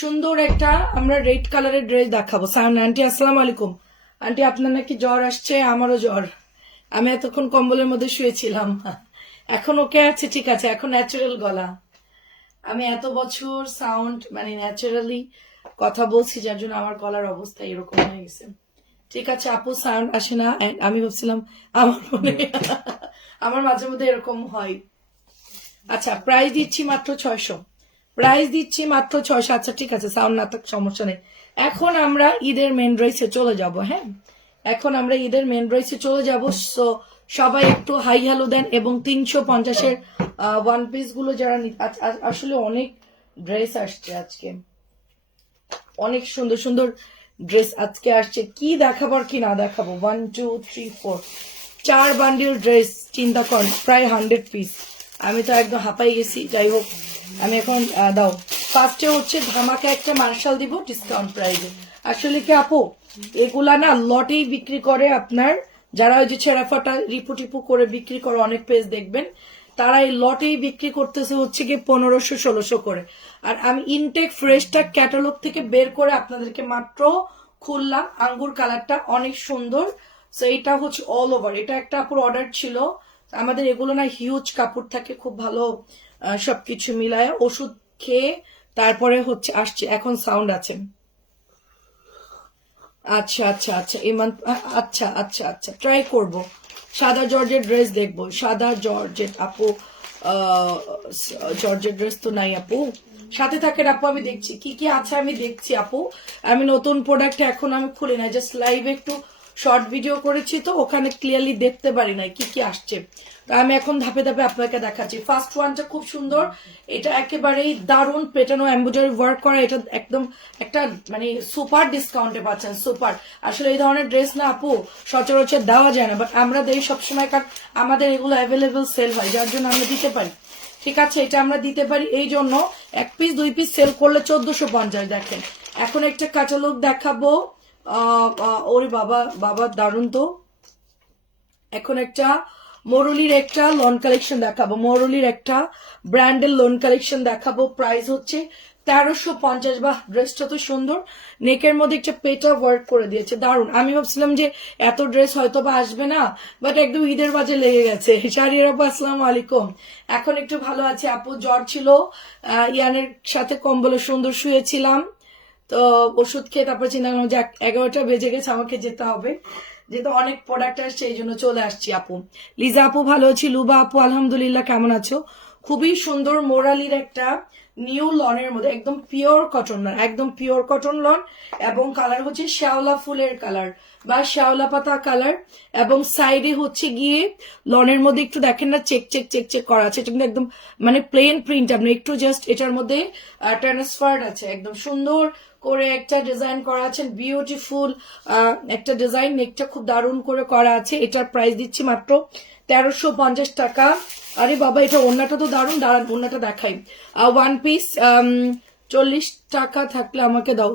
সুন্দর একটা আমরা রেড কালারের ড্রেস দেখাবো। সায়ন আন্টি আসসালামু আলাইকুম। আন্টি আপনার নাকি জ্বর আসছে, আমারও জ্বর। আমি এতক্ষণ কম্বলের মধ্যে শুয়েছিলাম, এখন ওকে আছে, ঠিক আছে, এখন ন্যাচারাল গলা। আমি এত বছর সাউন্ড মানে ন্যাচারালি কথা বলছি, যার জন্য আমার গলার অবস্থা এরকম হয়ে গেছে। ঠিক আছে আপু, সাউন্ড আসে না। আমি ভাবছিলাম আমার মনে আমার মাঝে মধ্যে এরকম হয়। আচ্ছা, প্রাইস দিচ্ছি মাত্র 600। প্রাইস দিচ্ছি মাত্র 600। আচ্ছা ঠিক আছে, সাউন্ড না থাক সমস্যা নেই। এখন আমরা ঈদের মেন ড্রেসে চলে যাব। হ্যাঁ, এখন আমরা ঈদের মেন ড্রেসে চলে যাব। সো সবাই একটু হাই হ্যালো দেন, এবং 350-এর ওয়ান পিস গুলো যারা আসলে অনেক ড্রেস আসছে আজকে, অনেক সুন্দর সুন্দর ড্রেস আজকে আসছে। কি দেখাবার কি না দেখাবো। 1 2 3 4 4 বান্ডিল ড্রেস, চিন্তা কর, প্রায় 100 পিস। আমি তো একদম হাঁপাই গেছি। যাই হোক, আমি এখন দাও ফার্স্টে হচ্ছে ধামাকা একটা মার্শাল দিব ডিসকাউন্ট প্রাইসে। আসলে কি আপু, এগুলা না লটেই বিক্রি করে আপনার, যারা ওই যে ছেঁড়াফাটা রিপু টিপু করে বিক্রি করে অনেক পেজ দেখবেন, তারা এই লটেই বিক্রি করতেছে হচ্ছে গিয়ে 1500-1600 করে। আর আমি ইনটেক ফ্রেশটা ক্যাটালগ থেকে বের করে আপনাদেরকে মাত্র খুললাম। আঙ্গুর কালারটা অনেক সুন্দর। সো এটা হচ্ছে অল ওভার। এটা একটা আপুর অর্ডার ছিল। আমাদের এগুলো না হিউজ কাপড় থাকে, খুব ভালো সবকিছু মিলায় ওষুধ খেয়ে তারপরে হচ্ছে আসছে। এখন সাউন্ড আছে। আচ্ছা আচ্ছা আচ্ছা, ইমান, আচ্ছা আচ্ছা আচ্ছা, ট্রাই করব। সাদা জর্জের ড্রেস দেখবো। সাদা জর্জেট আপু, জর্জের ড্রেস তো নাই আপু। সাথে থাকেন আপু, আমি দেখছি কি কি আছে, আমি দেখছি আপু। আমি নতুন প্রোডাক্ট এখন আমি খুলি না, জাস্ট লাইভে একটু শর্ট ভিডিও করেছি, তো ওখানে ক্লিয়ারলি দেখতে পারি না কি কি আসছে। আমি এখন ধাপে ধাপে আপনাকে দেখাচ্ছি। ফার্স্ট ওয়ানটা খুব সুন্দর। এটা একেবারেই দারুণ পেটানো এমব্রয়ডারি ওয়ার্ক করা। এটা একদম একটা মানে সুপার ডিসকাউন্টে পাচ্ছেন, সুপার। আসলে এই ধরনের ড্রেস না আপু সচরাচর দেওয়া যায় না, বাট আমরা দেই সবসময়, কারণ আমাদের এগুলো অ্যাভেলেবেল সেল হয়, যার জন্য আমরা দিতে পারি। ঠিক আছে, এটা আমরা দিতে পারি এই জন্য। 1 পিস 2 পিস সেল করলে 1450। দেখেন, এখন একটা ক্যাটালগ দেখাবো। ওরে বাবা বাবা, দারুণ তো। এখন একটা মোরলির একটা লন কালেকশন দেখাবো। মোরলির একটা ব্র্যান্ডের লোন কালেকশন দেখাবো। প্রাইস হচ্ছে 1350। বাহ, ড্রেসটা তো সুন্দর। নেকের মধ্যে একটা পেটা ওয়ার্ক করে দিয়েছে, দারুণ। আমি ভাবছিলাম যে এত ড্রেস হয়তো বা আসবে না, বাট একদম ঈদের বাজে লেগে গেছে। শাহরিয়ার আপু আসসালামু আলাইকুম। এখন একটু ভালো আছে আপু, জ্বর ছিল, ইয়ানের সাথে কম্বলে সুন্দর শুয়েছিলাম, তো ওষুধ খেয়ে তারপর চিন্তা করলাম যে 11টা বেজে গেছে, আমাকে যেতে হবে, যেহেতু অনেক প্রোডাক্ট আসছে এই জন্য চলে আসছি আপু। লিজা আপু ভালো আছি। লুবা আপু আলহামদুলিল্লাহ, কেমন আছো? খুবই সুন্দর মোরালির একটা নিউ লনের মধ্যে, একদম পিওর কটন লন, একদম পিওর কটন লন, এবং কালার হচ্ছে শ্যাওলা ফুলের কালার বা শ্যাওলা পাতা কালার, এবং সাইডে হচ্ছে গিয়ে লনের মধ্যে একটু দেখেন না চেক চেক চেক চেক করা আছে। এটা কিন্তু একদম মানে প্লেন প্রিন্ট, আপনি একটু জাস্ট এটার মধ্যে ট্রান্সফার্ড আছে, একদম সুন্দর করে একটা ডিজাইন করা আছে, বিউটিফুল একটা ডিজাইন। নেকটা খুব দারুণ করে করা আছে। এটার প্রাইস দিচ্ছি মাত্র 1350 টাকা। আরে বাবা, এটা ওন্নাটা তো দারুণ, দাঁড়ান ওন্নাটা দেখাই। ওয়ান পিস 40 টাকা থাকলে আমাকে দাও,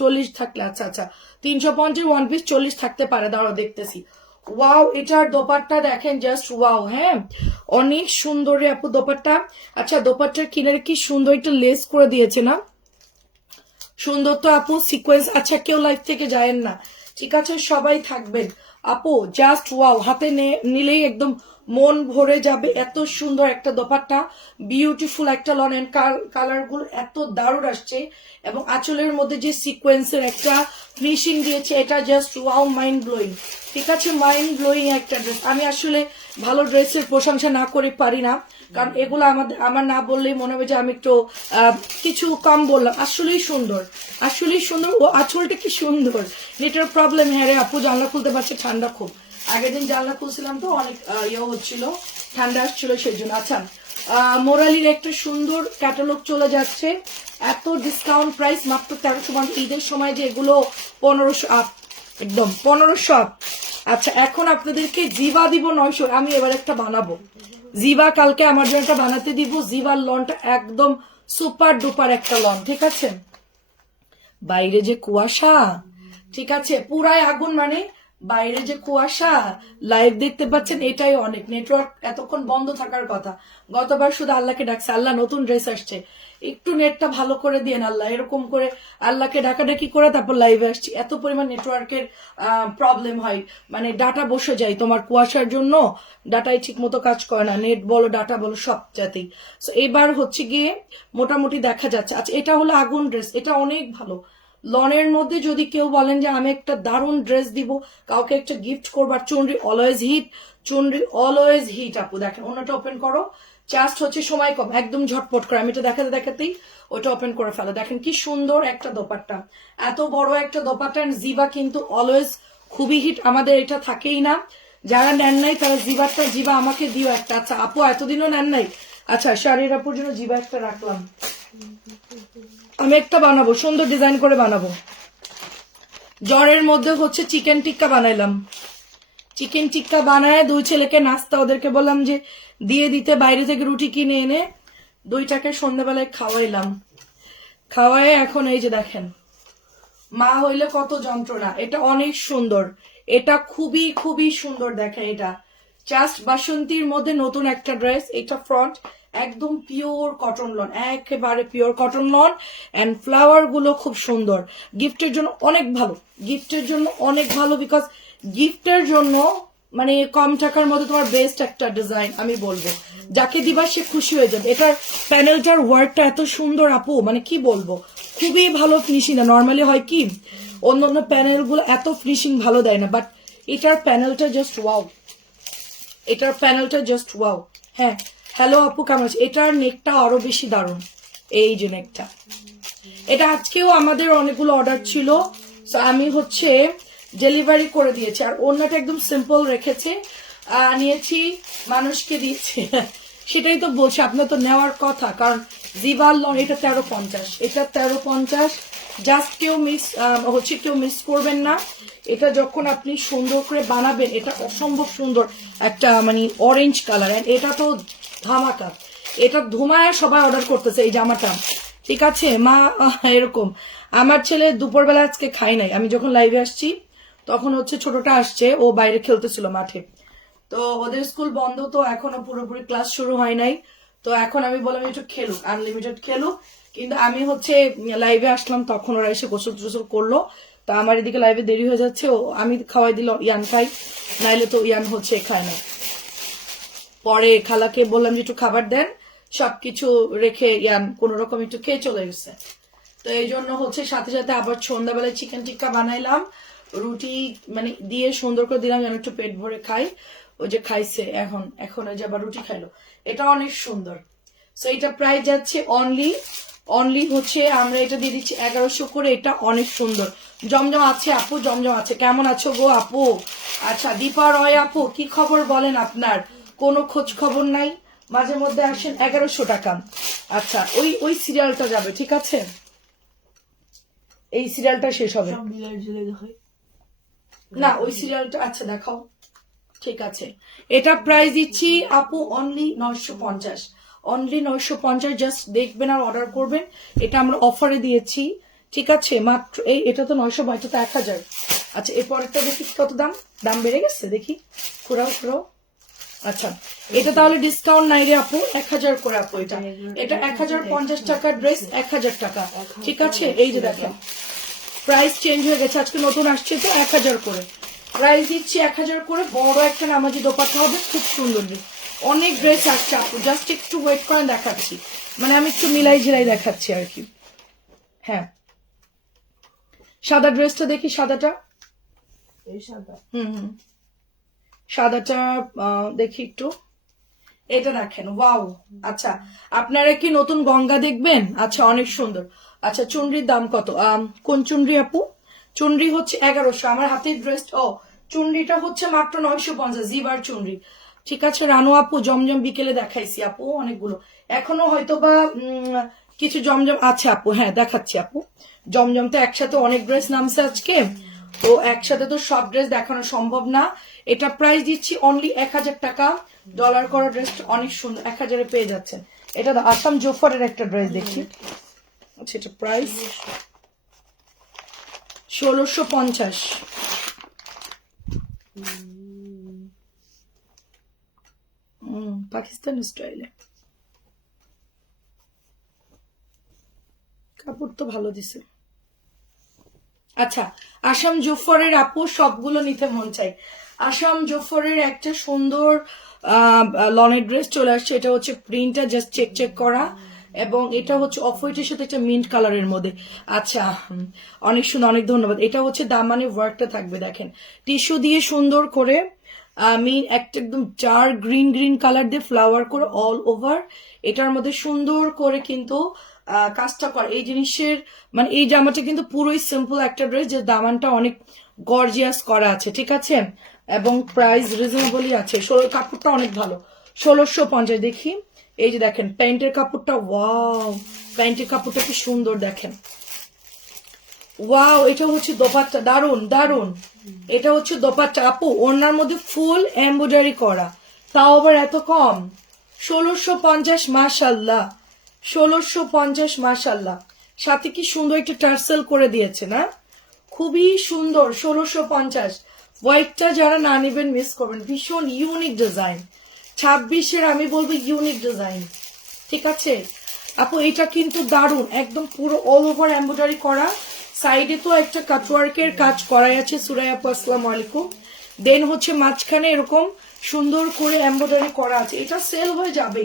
40 থাকলে, আচ্ছা আচ্ছা, 350 ওয়ান পিস 40 থাকতে পারে, দাঁড়াও দেখতেছি। ওয়াও, এটার দোপাট্টা দেখেন, জাস্ট ওয়াও। হ্যাঁ, অনেক সুন্দর রে আপু দোপাট্টা। আচ্ছা, দোপাট্টার কিনারে কি সুন্দর একটা লেস করে দিয়েছে না, সুন্দর তো আপু, সিকোয়েন্স। আচ্ছা, কেউ লাইফ থেকে যায়েন না, ঠিক আছে, সবাই থাকবেন আপু, জাস্ট ওয়াও। হাতে নিলেই একদম মন ভরে যাবে, এত সুন্দর একটা দোপাট্টা, বিউটিফুল একটা লন, এন্ড কালার গুলো এত দারুণ আসছে, এবং আঁচলের মধ্যে যে সিকোয়েন্সের একটা ফিনিশিং দিয়েছে, এটা জাস্ট ওয়াও, মাইন্ড ব্লোয়িং। ঠিক আছে, মাইন্ড ব্লোয়িং একটা ড্রেস। আমি আসলে ভালো ড্রেসের প্রশংসা না করে পারি না, কারণ এগুলো আমার না বললেই মনে হবে যে আমি একটু কিছু কম বললাম। আসলেই সুন্দর, আসলেই সুন্দর। ও আঁচলটা কি সুন্দর। নেটের প্রবলেম, হ্যাঁ রে আপু, জানলা খুলতে পারছে, ঠান্ডা খুব। আগের দিন জানলা খুলছিলাম তো অনেক ইয়ে হচ্ছিল, ঠান্ডা আসছিল সেই জন্য। আচ্ছা, মোরালির একটা সুন্দর ক্যাটালগ চলে যাচ্ছে, এত ডিসকাউন্ট প্রাইস, মাত্র 1350। ঈদের সময় যে এগুলো 1500 আপ, একদম 1500 আপ। আচ্ছা, এখন আপনাদেরকে জিবা দিব 900। আমি এবার একটা বানাবো জিবা, কালকে আমার জন্য একটা বানাতে দিব। জিবার লনটা একদম সুপার ডুপার একটা লন, ঠিক আছে। বাইরে যে কুয়াশা, ঠিক আছে, পুরাই আগুন, মানে বাইরে যে কুয়াশা, লাইভ দেখতে পাচ্ছেন, এটাই অনেক। নেটওয়ার্ক এতক্ষণ বন্ধ থাকার কথা। গতবার শুধু আল্লাহকে ডাকছে, আল্লাহ নতুন ড্রেস আসছে, একটু নেটটা ভালো করে দিয়েন আল্লাহ, এরকম করে আল্লাহকে ডাকাডাকি করে তারপর লাইভে আসছি। এত পরিমাণ নেটওয়ার্কের প্রবলেম হয়, মানে ডাটা বসে যায় তোমার কুয়াশার জন্য, ডাটাই ঠিক মতো কাজ করে না, নেট বলো ডাটা বলো সব জাতেই। তো এবার হচ্ছে গিয়ে মোটামুটি দেখা যাচ্ছে। আচ্ছা, এটা হলো আগুন ড্রেস, এটা অনেক ভালো। লনের মধ্যে যদি কেউ বলেন যে আমি একটা দারুণ ড্রেস দিব, কাউকে একটা গিফট করবার, চুনরি অলওয়েজ হিট, চুনরি অলওয়েজ হিট আপু। দেখেন অন্যটা ওপেন করো, জাস্ট হচ্ছে সময় কম, একদম ঝটপট করে আমি এটা দেখাতে দেখাতেই ওটা ওপেন করে ফেলো। দেখেন কি সুন্দর একটা দোপাট্টা, এত বড় একটা দোপাট্টা। জিবা কিন্তু অলওয়েজ খুবই হিট, আমাদের এটা থাকেই না। যারা নেন নাই তারা জিবা আমাকে দিও একটা। আচ্ছা আপু এতদিনও নেন নাই, আচ্ছা শাড়ির আপুর জন্য জিবা একটা রাখলাম, আমি একটা বানাবো, সুন্দর ডিজাইন করে বানাবো। জ্বরের মধ্যে হচ্ছে চিকেন টিক্কা বানাইলাম, চিকেন টিক্কা বানায় দুই ছেলেকে নাস্তা, ওদেরকে বললাম যে দিয়ে দিতে, বাইরে থেকে রুটি কিনে এনে দুইটাকে সন্ধ্যাবেলায় খাওয়াইলাম। খাওয়ায় এখন এই যে দেখেন, মা হইলে কত যন্ত্রণা। এটা অনেক সুন্দর, এটা খুবই খুবই সুন্দর। দেখেন এটা জাস্ট বাসন্তীর মধ্যে নতুন একটা ড্রেস। এটা ফ্রন্ট একদম পিওর কটন লন, একেবারে pure cotton lawn, and flower গুলো খুব সুন্দর। গিফটের জন্য অনেক ভালো, গিফটের জন্য অনেক ভালো, বিকজ গিফটের জন্য মানে কম টাকার মধ্যে তোমার বেস্ট একটা ডিজাইন আমি বলবো, যাকে দিবা সে খুশি হয়ে যাবে। এটার প্যানেলটার ওয়ার্কটা এত সুন্দর আপু, মানে কি বলবো, খুবই ভালো ফিনিশিং। নর্মালি হয় কি অন্য অন্য প্যানেল গুলো এত ফিনিশিং ভালো দেয় না, বাট এটার প্যানেলটা জাস্ট ওয়াও, এটার প্যানেলটা জাস্ট ওয়াও। হ্যাঁ হ্যালো আপু কেমন আছে? এটার নেকটা আরো বেশি দারুণ, এই যে নেকটা, এটা আজকেও আমাদের অনেকগুলো অর্ডার ছিল, তো আমি হচ্ছে ডেলিভারি করে দিয়েছি। আর ওনাটা একদম সিম্পল রেখেছে, নিয়েছি মানুষকে দিয়েছি। সেটাই তো বলছি, আপনার তো নেওয়ার কথা, কারণ জিবাল লন এটা 1350, এটা 1350, জাস্ট কেউ মিস করবেন না। এটা যখন আপনি সুন্দর করে বানাবেন, এটা অসম্ভব সুন্দর একটা মানে অরেঞ্জ কালার, এটা তো ধামাকা, এটা ধুমায় সবাই অর্ডার করতেছে এই জামাটা। ঠিক আছে মা, এরকম। আমার ছেলে দুপুরবেলা আজকে খাই নাই, আমি যখন লাইভে আসছি তখন হচ্ছে ছোটটা আসছে, ও বাইরে খেলতেছিল মাঠে, তো ওদের স্কুল বন্ধ, তো এখনো পুরোপুরি ক্লাস শুরু হয় নাই। তো এখন আমি বললাম একটু খেলুক, আনলিমিটেড খেলুক, কিন্তু আমি হচ্ছে লাইভে আসলাম তখন ওরা এসে গোসল টোসল করলো, তো আমার এদিকে লাইভে দেরি হয়ে যাচ্ছে। ও আমি খাওয়াই দিল, ইয়ান খাই, নাইলে তো ইয়ান হচ্ছে খায় না। পরে খালাকে বললাম যে একটু খাবার দেন, সবকিছু রেখে ইয়ান কোন রকম একটু খেয়ে চলে গেছে। তো এই জন্য হচ্ছে সাথে সাথে আবার সন্ধ্যাবেলায় চিকেন টিক্কা বানাইলাম, রুটি মানে দিয়ে সুন্দর করে দিলাম যেন একটু পেট ভরে খাই। ওই যে খাইছে, এখন ওই যে আবার রুটি খাইলো, এটা অনেক সুন্দর। তো এটা প্রাইস যাচ্ছে অনলি হচ্ছে আমরা এটা দিয়ে দিচ্ছি 1100 করে। এটা অনেক সুন্দর। জমজম আছে আপু, জমজম আছে, কেমন আছো গো আপু? আচ্ছা দীপা রয় আপু কি খবর বলেন, আপনার কোনো খোঁজ খবর নাই, মাঝে মধ্যে আসেন। 1100 টাকা। আচ্ছা ওই সিরিয়ালটা যাবে, ঠিক আছে, এই সিরিয়ালটা শেষ হবে না, ওই সিরিয়ালটা আচ্ছা দেখাও, ঠিক আছে। এটা প্রাইস দিচ্ছি আপু অনলি 950, অনলি 950, জাস্ট দেখবেন আর অর্ডার করবেন। এটা আমরা অফারে দিয়েছি, ঠিক আছে, মাত্র এটা তো 900, এটা তো 1000। আচ্ছা এর পরেরটা দেখি কত দাম বেড়ে গেছে, দেখি ঘুরাও। আচ্ছা এটা তাহলে ডিসকাউন্ট নাই রে আপু, 1000 করে আপু। এটা 1050 টাকার ড্রেস, 1000 টাকা, ঠিক আছে। এই যে দেখেন প্রাইস চেঞ্জ হয়ে গেছে, আজকে নতুন আসছে তো 1000 করে প্রাইস দিচ্ছি, 1000 করে। বড় একটা নামাজি দোপাট্টা হবে, খুব সুন্দর। অনেক ড্রেস আসছে আপু, জাস্ট একটু ওয়েট করে দেখাচ্ছি, মানে আমি একটু মিলাই ঝিলাই দেখাচ্ছি আর কি। হ্যাঁ সাদা ড্রেসটা দেখি, সাদাটা, সাদাটা দেখি একটু, এটা দেখেন ওয়াও। আচ্ছা আপনারা কি নতুন গঙ্গা দেখবেন? আচ্ছা অনেক সুন্দর। আচ্ছা চুনরির দাম কত? কোন চুনরি আপু? চুনরি হচ্ছে 1100, আমার হাতের ড্রেস, চুনরিটা হচ্ছে মাত্র 950, জিবার চুনরি, ঠিক আছে। রানু আপু জমজম বিকেলে দেখাইছি আপু অনেকগুলো, এখনো হয়তো বা কিছু জমজম আছে আপু, হ্যাঁ দেখাচ্ছি আপু। জমজম তো একসাথে অনেক ড্রেস নামছে আজকে, তো একসাথে তো সব ড্রেস দেখানো সম্ভব না। এটা প্রাইস দিচ্ছি অনলি 1000 টাকা, ডলার করা ড্রেস অনেক সুন্দর, 1000-এ পেয়ে যাচ্ছেন। এটা আসাম জোফারের একটা ড্রেস দেখি, আচ্ছা এটা প্রাইস 1650, পাকিস্তানি স্টাইলে কাপড় তো ভালো দিছে। আচ্ছা, আসাম জোফরের আপু সবগুলো নিতে মন চাই। আসাম জোফরের একটা সুন্দর লনের ড্রেস চলে আসছে, এটা হচ্ছে প্রিন্টটা জাস্ট চেক চেক করা, এবং এটা হচ্ছে অফ হোয়াইটের সাথে একটা মিন্ট কালারের মধ্যে। আচ্ছা, অনেক সুন্দর, অনেক ধন্যবাদ। এটা হচ্ছে দামানি ওয়ার্কটা থাকবে, দেখেন টিস্যু দিয়ে সুন্দর করে আমি একটা একদম ডার্ক গ্রিন গ্রিন কালার দিয়ে ফ্লাওয়ার করে অল ওভার এটার মধ্যে সুন্দর করে কিন্তু কাজটা করে। এই জিনিসের মানে এই জামাটা কিন্তু পুরোই সিম্পল একটা ড্রেস, যে দামানটা অনেক গর্জিয়াস করা আছে, ঠিক আছে, এবং প্রাইস রিজনেবলই আছে। কাপড়টা অনেক ভালো, 1650। দেখি এই যে দেখেন প্যান্টের কাপড়টা, ওয়াও প্যান্টের কাপড়টা কি সুন্দর দেখেন, ওয়াও। এটা হচ্ছে দোপাট্টা, দারুন দারুন। এটা হচ্ছে দোপাট্টা আপু, ওনার মধ্যে ফুল এমব্রয়ডারি করা, তাও আবার এত কম, 1650। মাশাল্লাহ, 1650 মাশাল্লাহ। সাথে কি সুন্দর একটা টার্সেল করে দিয়েছে না, খুবই সুন্দর। 1650। হোয়াইটটা যারা না নেবেন মিস করবেন, ভীষণ ইউনিক ডিজাইন। 26-এর আমি বলবো ইউনিক ডিজাইন, ঠিক আছে আপু। এটা কিন্তু দারুন, একদম পুরো অল ওভার এমব্রয়ডারি করা, সাইডে তো একটা কাটওয়ার্কের কাজ করাই আছে। সুরাই আপু আসসালামু আলাইকুম। দেন হচ্ছে মাঝখানে এরকম সুন্দর করে এমব্রয়ডারি করা আছে। এটা সেল হয়ে যাবে,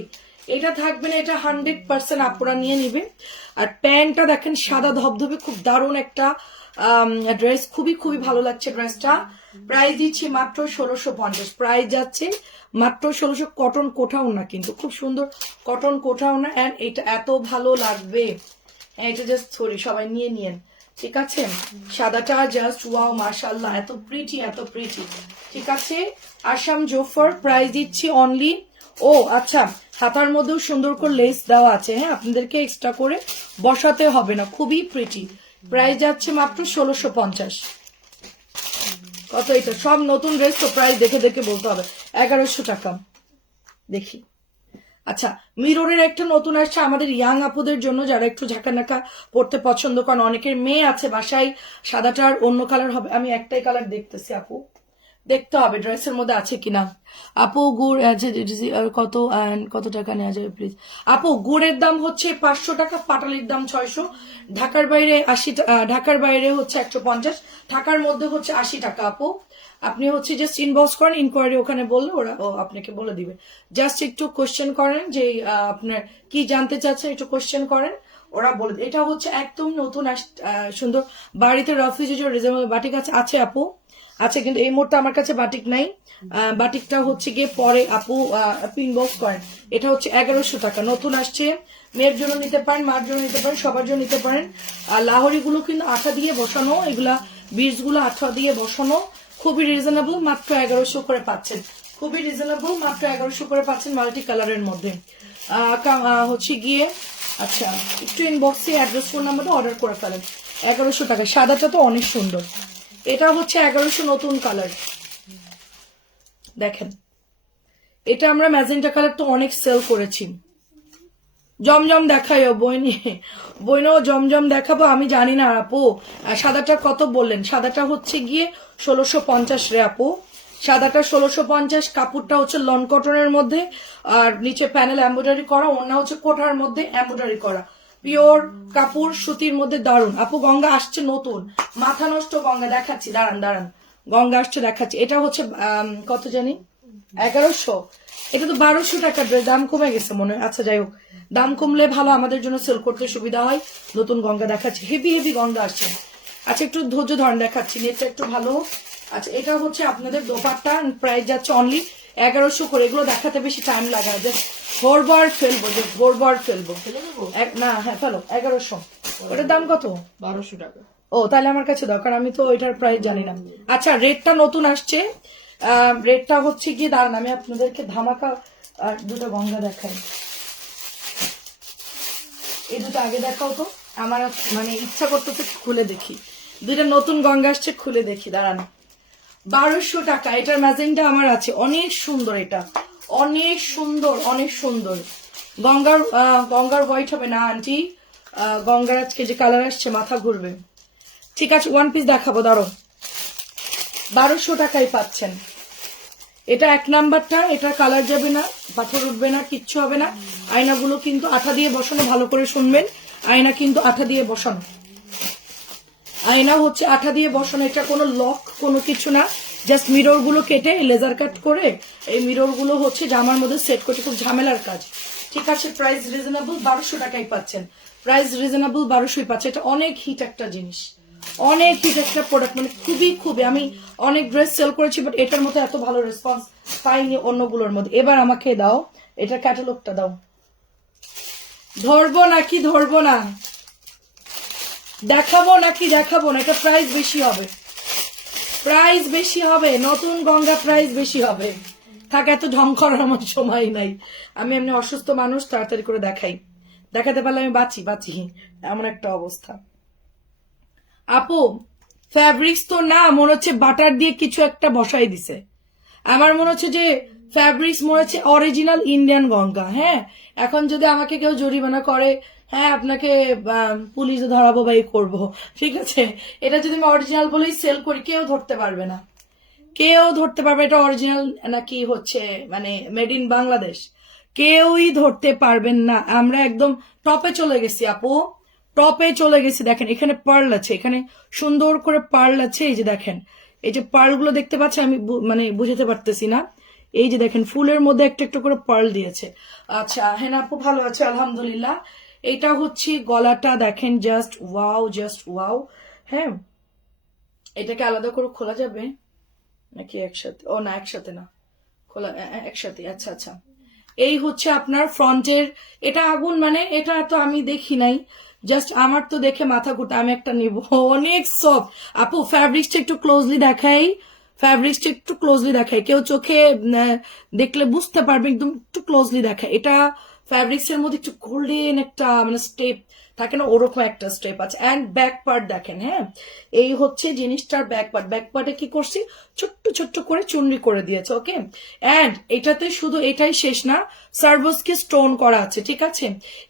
এটা থাকবে না, এটা 100% আপুরা নিয়ে নিবে। আর প্যান্টটা দেখেন সাদা ধবধবে, খুব দারুণ একটা ড্রেস, খুবই খুবই ভালো লাগছে ড্রেসটা। প্রাইস দিচ্ছি মাত্র 1650, প্রাইস যাচ্ছে মাত্র 1600। কটন কোঠাও না কিন্তু, খুব সুন্দর কটন কোঠাও না, এন্ড এটা এত ভালো লাগবে, এটা জাস্ট সরি সবাই নিয়ে নিয়েন, ঠিক আছে। সাদাটা জাস্ট ওয়াও মাশাআল্লাহ, এত প্রিটি এত প্রিটি, ঠিক আছে। আসাম জোফর প্রাইস দিচ্ছি অনলি, ও আচ্ছা হাতার মধ্যেও সুন্দর করে লেস দেওয়া আছে, হ্যাঁ আপনাদেরকে এক্সট্রা করে বসাতে হবে না, খুবই প্রিটি। প্রাইস যাচ্ছে মাত্র 1650। কত এটা, সব নতুন ড্রেস তো প্রাইস দেখে দেখে বলতে হবে। 1100 টাকা। দেখি, আচ্ছা মিররের একটা নতুন আসছে আমাদের ইয়াং আপুদের জন্য, যারা একটু ঝাঁকানাকা পড়তে পছন্দ করেন। অনেকের মেয়ে আছে বাসায়, সাদাটার অন্য কালার হবে, আমি একটাই কালার দেখতেছি আপু, দেখতে হবে ড্রেসের মধ্যে আছে কিনা। আপু গুড় কত কত টাকা নেওয়া যাবে প্লিজ। আপু গুড়ের দাম হচ্ছে 500 টাকা, পাটালির দাম 600, ঢাকার বাইরে 80, ঢাকার বাইরে হচ্ছে 150, ঢাকার মধ্যে হচ্ছে 80 টাকা আপু। আপনি হচ্ছে জাস্ট ইনবক্স করেন, ইনকোয়ারি ওখানে বললে ওরা আপনাকে বলে দিবে। জাস্ট একটু কোশ্চেন করেন যে আপনার কি জানতে চাচ্ছেন, একটু কোশ্চেন করেন, ওরা বলে। এটা হচ্ছে একদম নতুন সুন্দর, বাড়িতে রফিজ রিজনেবল বাটিক আছে আপু, আচ্ছা, কিন্তু এই মুহূর্তে আমার কাছে বাটিক নাই। বাটিকটা হচ্ছে গিয়ে পরে আপু ইনবক্স করেন। এটা হচ্ছে 1100 টাকা, নতুন আসছে, মেয়ের জন্য নিতে পারেন, মার জন্য নিতে পারেন, সবার জন্য নিতে পারেন। আর লাহোরি গুলো কিন্তু আঠা দিয়ে বসানো, এগুলা বিটস গুলো আঠা দিয়ে বসানো, খুবই রিজনেবল, মাত্র 1100 করে পাচ্ছেন, খুবই রিজনেবল, মাত্র 1100 করে পাচ্ছেন মাল্টি কালারের মধ্যে। হচ্ছে গিয়ে আচ্ছা একটু ইনবক্সে অ্যাড্রেস ফোন নাম্বারটা অর্ডার করে ফেলেন। 1100 টাকা, সাদাটা তো অনেক সুন্দর। এটা হচ্ছে 1100 নতুন কালার, দেখেন এটা আমরা ম্যাজেন্টা কালার তো অনেক সেল করেছি। জমজম দেখাইও বইনও জমজম দেখাবো, আমি জানি না আপু সাদাটা কত বললেন। সাদাটা হচ্ছে গিয়ে 1650 রে আপু, সাদাটা 1650। কাপড়টা হচ্ছে লন কটনের মধ্যে, আর নিচে প্যানেল এমব্রয়ডারি করা, অন্য হচ্ছে কোঠার মধ্যে এমব্রয়ডারি করা, পিওর কাপড় সুতির মধ্যে, দারুন। আপু গঙ্গা আসছে নতুন, মাথা নষ্ট গঙ্গা দেখাচ্ছি, দাঁড়ান দাঁড়ান, গঙ্গা আসছে দেখাচ্ছি। এটা হচ্ছে কত জানি 1100, এটা তো 1200 টাকা ড্রেস, দাম কমে গেছে মনে হয়। আচ্ছা যাই হোক, দাম কমলে ভালো, আমাদের জন্য সেল করতে সুবিধা হয়। নতুন গঙ্গা দেখাচ্ছি, হেভি হেভি গঙ্গা আসছে। আচ্ছা একটু ধৈর্য ধরেন, দেখাচ্ছি, নেটটা একটু ভালো। আচ্ছা এটা হচ্ছে আপনাদের দোপাট্টা, প্রাইস যাচ্ছে অনলি 1100 করে। এগুলো দেখাতে বেশি টাইম লাগে না, জাস্ট ভোরবার ফেলবো, জাস্ট ভোরবার ফেলবো না, হ্যাঁ ফেলো 1100। ওটার দাম কত? 1200 টাকা। ও তাহলে আমার কাছে দাও, কারণ আমি তো ওইটার প্রাইস জানি না। আচ্ছা রেটটা নতুন আসছে, রেটটা হচ্ছে গিয়ে, দাঁড়ান আমি আপনাদেরকে ধামাকা দুটো গঙ্গা দেখাই। এই দুটো আগে দেখাও তো, আমার মানে ইচ্ছা করতেছে খুলে দেখি। দুইটা নতুন গঙ্গা আসছে, খুলে দেখি, দাঁড়ান। 1200 টাকা, এটার ম্যাজিংটা আমার আছে, অনেক সুন্দর, এটা অনেক সুন্দর, অনেক সুন্দর। গঙ্গার হোয়াইট হবে না আন্টি, গঙ্গার আজকে যে কালার আসছে মাথা ঘুরবে। ঠিক আছে ওয়ান পিস দেখাবো, দাঁড়ো 1200 টাকায় পাচ্ছেন। এটা 1 নাম্বারটা, এটা কালার যাবে না, পাথর উঠবে না, কিচ্ছু হবে না। আয়নাগুলো কিন্তু আঠা দিয়ে বসানো, ভালো করে শুনবেন, আয়না কিন্তু আঠা দিয়ে বসানো, আয়না হচ্ছে আঠা দিয়ে বসানো। এটা কোনো লক কোনো কিছু না, জাস্ট মিরর গুলো কেটে লেজার কাট করে এই মিরর গুলো হচ্ছে জামার মধ্যে সেট করতে, খুব ঝামেলার কাজ। ঠিক আছে, প্রাইস রিজনেবল, 1200 টাকায় পাচ্ছেন। প্রাইস রিজনেবল, 1200 পাচ্ছে। এটা অনেক হিট একটা জিনিস, অনেক হিট একটা প্রোডাক্ট, মানে খুবই আমি অনেক ড্রেস সেল করেছি, বাট এটার মতো এত ভালো রেসপন্স পাইনি অন্যগুলোর মধ্যে। এবার আমাকে দাও এটা ক্যাটালগটা দাও। ধরবো নাকি ধরবো না, দেখাবো নাকি দেখাবো না? এটা প্রাইস বেশি হবে, প্রাইস বেশি হবে, নতুন গঙ্গা প্রাইস বেশি হবে। থাক, এত ঢং করার আমার সময় নাই, আমি এমনি অসুস্থ মানুষ, তাড়াতাড়ি করে দেখাই, দেখাতে পারলে আমি বাঁচি, এমন একটা অবস্থা। আপু ফ্যাব্রিক্স তো না, মনে হচ্ছে বাটার দিয়ে কিছু একটা বসাই দিছে। আমার মনে হচ্ছে যে ফ্যাব্রিক্স মনে হচ্ছে অরিজিনাল ইন্ডিয়ান গঙ্গা। হ্যাঁ, এখন যদি আমাকে কেউ জরিমানা করে, হ্যাঁ আপনাকে পুলিশে ধরাবো বা এই করবো, ঠিক আছে। এটা যদি আমি অরিজিনাল বলেই সেল করি, কেউ ধরতে পারবে না, কেউ ধরতে পারবে এটা অরিজিনাল নাকি হচ্ছে মানে মেড ইন বাংলাদেশ, কেউই ধরতে পারবেন না। আমরা একদম টপে চলে গেছি আপু, টপে চলে গেছি। দেখেন এখানে পার্ল আছে, এখানে সুন্দর করে পার্ল আছে, এই যে দেখেন, এই যে পার্ল গুলো দেখতে পাচ্ছি, আমি মানে বুঝাতে পারতেছি না। এই যে দেখেন ফুলের মধ্যে একটা একটা করে পার্ল দিয়েছে। আচ্ছা হ্যাঁ আপু, ভালো আছে আলহামদুলিল্লাহ। এটা হচ্ছে গলাটা, দেখেন জাস্ট ওয়াও। হ্যাঁ, এটাকে আলাদা করে খোলা যাবে নাকি একসাথে? ও না, একসাথে না, খোলা একসাথে। আচ্ছা, এই হচ্ছে আপনার ফ্রন্টের, এটা আগুন, মানে এটা তো আমি দেখি নাই, জাস্ট আমার তো দেখে মাথা ঘুরতে, আমি একটা নিব, অনেক সফট। আপু ফ্যাব্রিক্সটা একটু ক্লোজলি দেখাই, কেউ চোখে দেখলে বুঝতে পারবে, একদম একটু ক্লোজলি দেখাই। এটা ফ্যাব্রিক্স এর মধ্যে একটু গোল্ডেন একটা মানে স্টেপ থাকে না, ওরকম একটা স্টেপ আছে। অ্যান্ড ব্যাক পার্ট দেখেন, হ্যাঁ এই হচ্ছে জিনিসটার ব্যাক পার্টে কি করছি, ছোট্ট করে চুনরি করে দিয়েছে। ওকে, অ্যান্ড এটাতে শুধু এটাই শেষ না, সার্ভোসকে স্টোন করা আছে, ঠিক আছে।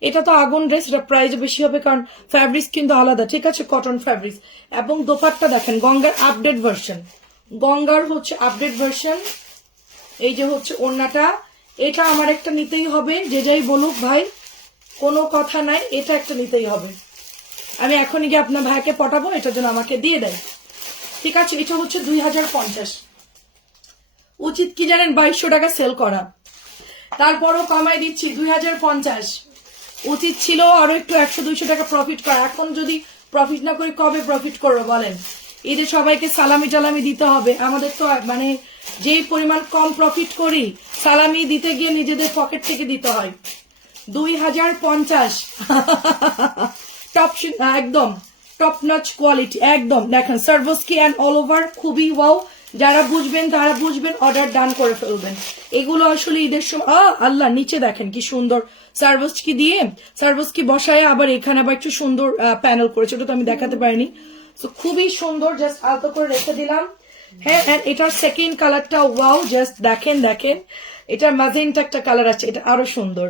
এটা তো আগুন ড্রেস, এটা প্রাইস বেশি হবে কারণ ফ্যাব্রিক্স কিন্তু আলাদা, ঠিক আছে, কটন ফ্যাব্রিক্স। এবং দোপাট্টা দেখেন, গঙ্গার আপডেট ভার্সন, এই যে হচ্ছে ওড়নাটা, এটা আমার একটা নিতেই হবে, যে যাই বলুক ভাই, কোনো কথা নাই, এটা একটা নিতেই হবে। আমি এখনই গিয়ে আপনার ভাইকে পটাবো, এটার জন্য আমাকে দিয়ে দেয়, ঠিক আছে। এটা হচ্ছে 2050, উচিত কি জানেন 2200 টাকা সেল করা, তারপরও কমাই দিচ্ছি 2050। উচিত ছিল আরো একটু 100-200 টাকা প্রফিট করা, এখন যদি প্রফিট না করি কবে প্রফিট করবো বলেন? ঈদে সবাইকে সালামি টালামি দিতে হবে, আমাদের তো মানে যেই পরিমাণ কম প্রফিট করি, সালামি দিতে গিয়ে নিজেদের পকেট থেকে দিতে হয়। 2050 টপ, একদম টপ নচ কোয়ালিটি, একদম দেখেন সার্ভোসকি অ্যান্ড অল ওভার, খুবই ওয়াও। যারা বুঝবেন তারা বুঝবেন, অর্ডার ডান করে ফেলবেন। এগুলো আসলে ঈদের সময়, আল্লাহ নিচে দেখেন কি সুন্দর সার্ভোসকি দিয়ে, সার্ভোসকি বসায় আবার এখানে আবার একটু সুন্দর প্যানেল করেছে, ওটা তো আমি দেখাতে পারিনি। তো খুবই সুন্দর, জাস্ট আলতো করে রেখে দিলাম। হ্যাঁ, এটার সেকেন্ড কালারটা ওয়াও, জাস্ট দেখেন এটার ম্যাজেন্টা একটা কালার আছে, এটা আরো সুন্দর।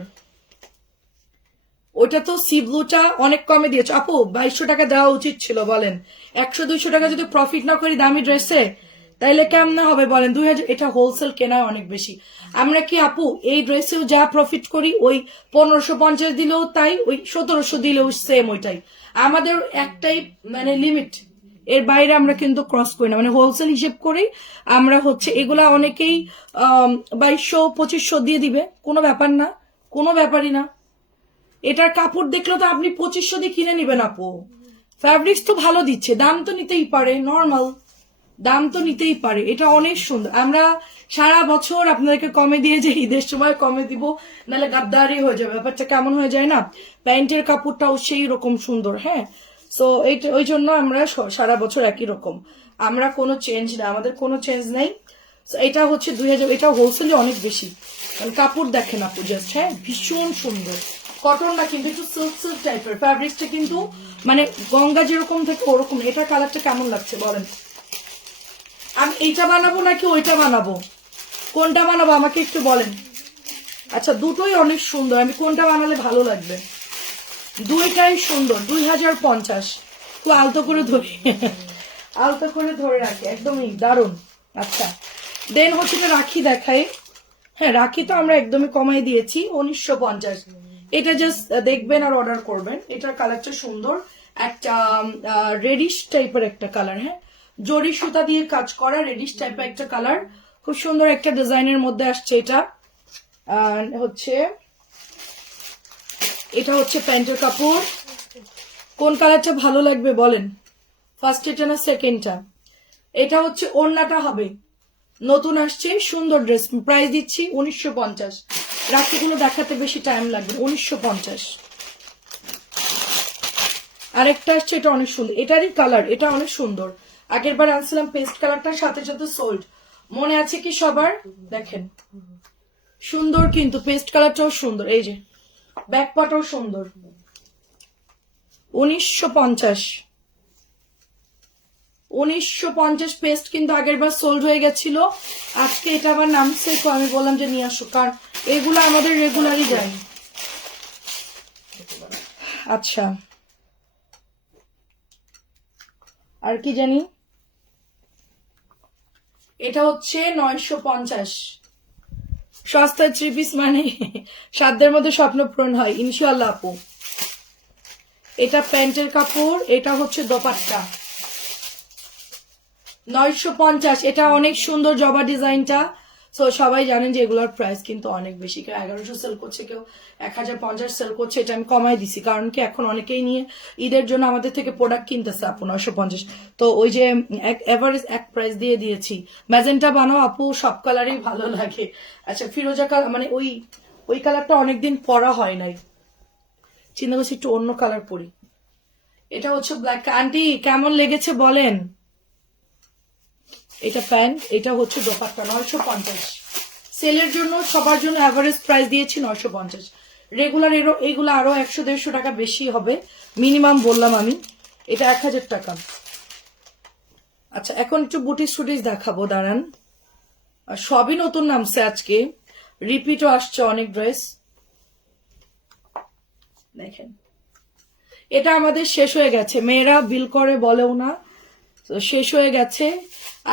ওটা তো সি ব্লুটা অনেক কমে দিয়েছে আপু, 2200 টাকা দেওয়া উচিত ছিল বলেন। 100-200 টাকা যদি প্রফিট না করি দামি ড্রেসে, তাইলে কেমনে হবে বলেন? 2000, এটা হোলসেল কেনা অনেক বেশি। আমরা কি আপু এই ড্রেসেও যা প্রফিট করি, ওই 1550 দিলেও তাই, ওই 1700 দিলেও সেম, ওইটাই আমাদের একটাই মানে লিমিট, এর বাইরে আমরা কিন্তু ক্রস করি না, মানে হোলসেল হিসেব করি আমরা। হচ্ছে এগুলা অনেকেই 2200-2500 দিয়ে দিবে, কোনো ব্যাপার না, কোনো ব্যাপারই না। এটার কাপড় দেখলে তো আপনি 2500 দিয়ে কিনে নিবেন আপু, ফ্যাব্রিক্স তো ভালো দিচ্ছে, দাম তো নিতেই পারে, নর্মাল দাম তো নিতেই পারে। এটা অনেক সুন্দর, আমরা সারা বছর আপনাদেরকে কমে দিয়ে যে ঈদের সময় কমে দিব, নাহলে গাদ্দারি হয়ে যাবে, ব্যাপারটা কেমন হয়ে যায় না। প্যান্টের কাপড়টাও সেই রকম সুন্দর, হ্যাঁ। সো এইটা ওই জন্য আমরা সারা বছর একই রকম, আমরা কোনো চেঞ্জ না, আমাদের কোনো চেঞ্জ নেই। এটা হচ্ছে 2000, এটা হোলসেলে অনেক বেশি, কারণ কাপড় দেখেন আপু জাস্ট, হ্যাঁ ভীষণ সুন্দর। কটনটা কিন্তু একটু সিল্ক টাইপের, ফ্যাব্রিক্সটা কিন্তু মানে গঙ্গা যেরকম থেকে ওরকম। এটা কালারটা কেমন লাগছে বলেন? আমি এইটা বানাবো নাকি ওইটা বানাবো, কোনটা বানাবো আমাকে একটু বলেন। আচ্ছা দুটোই অনেক সুন্দর, আমি কোনটা বানালে ভালো লাগবে? দুইটাই সুন্দর। 2050, খুব আলতো করে ধরি। আলতা করে ধরে রাখে, একদমই দারুণ। আচ্ছা দেন হচ্ছে এটা রাখি দেখাই। হ্যাঁ রাখি তো আমরা একদমই কমাই দিয়েছি 1950। এটা জাস্ট দেখবেন আর অর্ডার করবেন। এটার কালারটা সুন্দর, একটা রেডিশ টাইপের একটা কালার। হ্যাঁ জরি সুতা দিয়ে কাজ করা রেডিশ টাইপের একটা কালার, খুব সুন্দর একটা ডিজাইনের মধ্যে আসছে এটা। এটা হচ্ছে প্যান্টের কাপড়। কোন কালারটা ভালো লাগবে বলেন, ফার্স্ট এটা না সেকেন্ডটা? এটা হচ্ছে ওড়নাটা হবে, নতুন আসছে সুন্দর ড্রেস, প্রাইস দিচ্ছি 1950। রাখিগুলো দেখাতে বেশি টাইম লাগবে, 1950। আরেকটা আসছে, এটা অনেক সুন্দর, এটারই কালার, এটা অনেক সুন্দর। আগের বার আনছিলাম পেস্ট কালারটার সাথে সাথে সোল্ড, মনে আছে কি সবার? দেখেন সুন্দর, কিন্তু পেস্ট কালারটাও সুন্দর, এই যে ব্যাক পাটাও সুন্দর। 1950, 1950 পেস্ট কিন্তু আগের বার সোল্ড হয়ে গেছিল, আজকে এটা আবার নামছে, তো আমি বললাম যে নিয়ে আসো, কারণ এগুলো আমাদের রেগুলারই যায়। আচ্ছা আর কি জানি, এটা হচ্ছে 950। সস্তায় 3 পিস মানে সাধ্যের মধ্যে স্বপ্ন পূরণ হয় ইনশাআল্লাহ আপু। এটা প্যান্টের কাপড়, এটা হচ্ছে দোপাট্টা, 950। এটা অনেক সুন্দর জবা ডিজাইনটা। তো সবাই জানেন যে এগুলোর প্রাইস কিন্তু অনেক বেশি, কেউ 1100 সেল করছে, কেউ 1050 সেল করছে। এটা আমি কমাই দিছি, কারণ কি এখন অনেকেই নিয়ে ঈদের জন্য আমাদের থেকে প্রোডাক্ট কিনতেছে আপু 950। তো ওই যে এভারেজ এক প্রাইস দিয়ে দিয়েছি। ম্যাজেন্টা বানাও আপু, সব কালারই ভালো লাগে। আচ্ছা ফিরোজা কালার, মানে ওই কালারটা অনেকদিন পরা হয় নাই, চিন্তা করছি একটু অন্য কালার পরি। এটা হচ্ছে ব্ল্যাক। আন্টি কেমন লেগেছে বলেন? এটা প্যান্ট, এটা হচ্ছে দোপাট্টা, 950। সেলের জন্য সবার জন্য অ্যাভারেজ প্রাইস দিয়েছি 950। রেগুলার এইগুলো আরো 100-150 টাকা বেশি হবে মিনিমাম বললাম আমি। এটা 1000 টাকা। আচ্ছা এখন একটু বুটিস টুটিস দেখাবো, দাঁড়ান। আর সবই নতুন নামছে আজকে, রিপিটও আসছে অনেক ড্রেস। দেখেন এটা আমাদের শেষ হয়ে গেছে, মেয়েরা বিল করে বলেও না, শেষ হয়ে গেছে।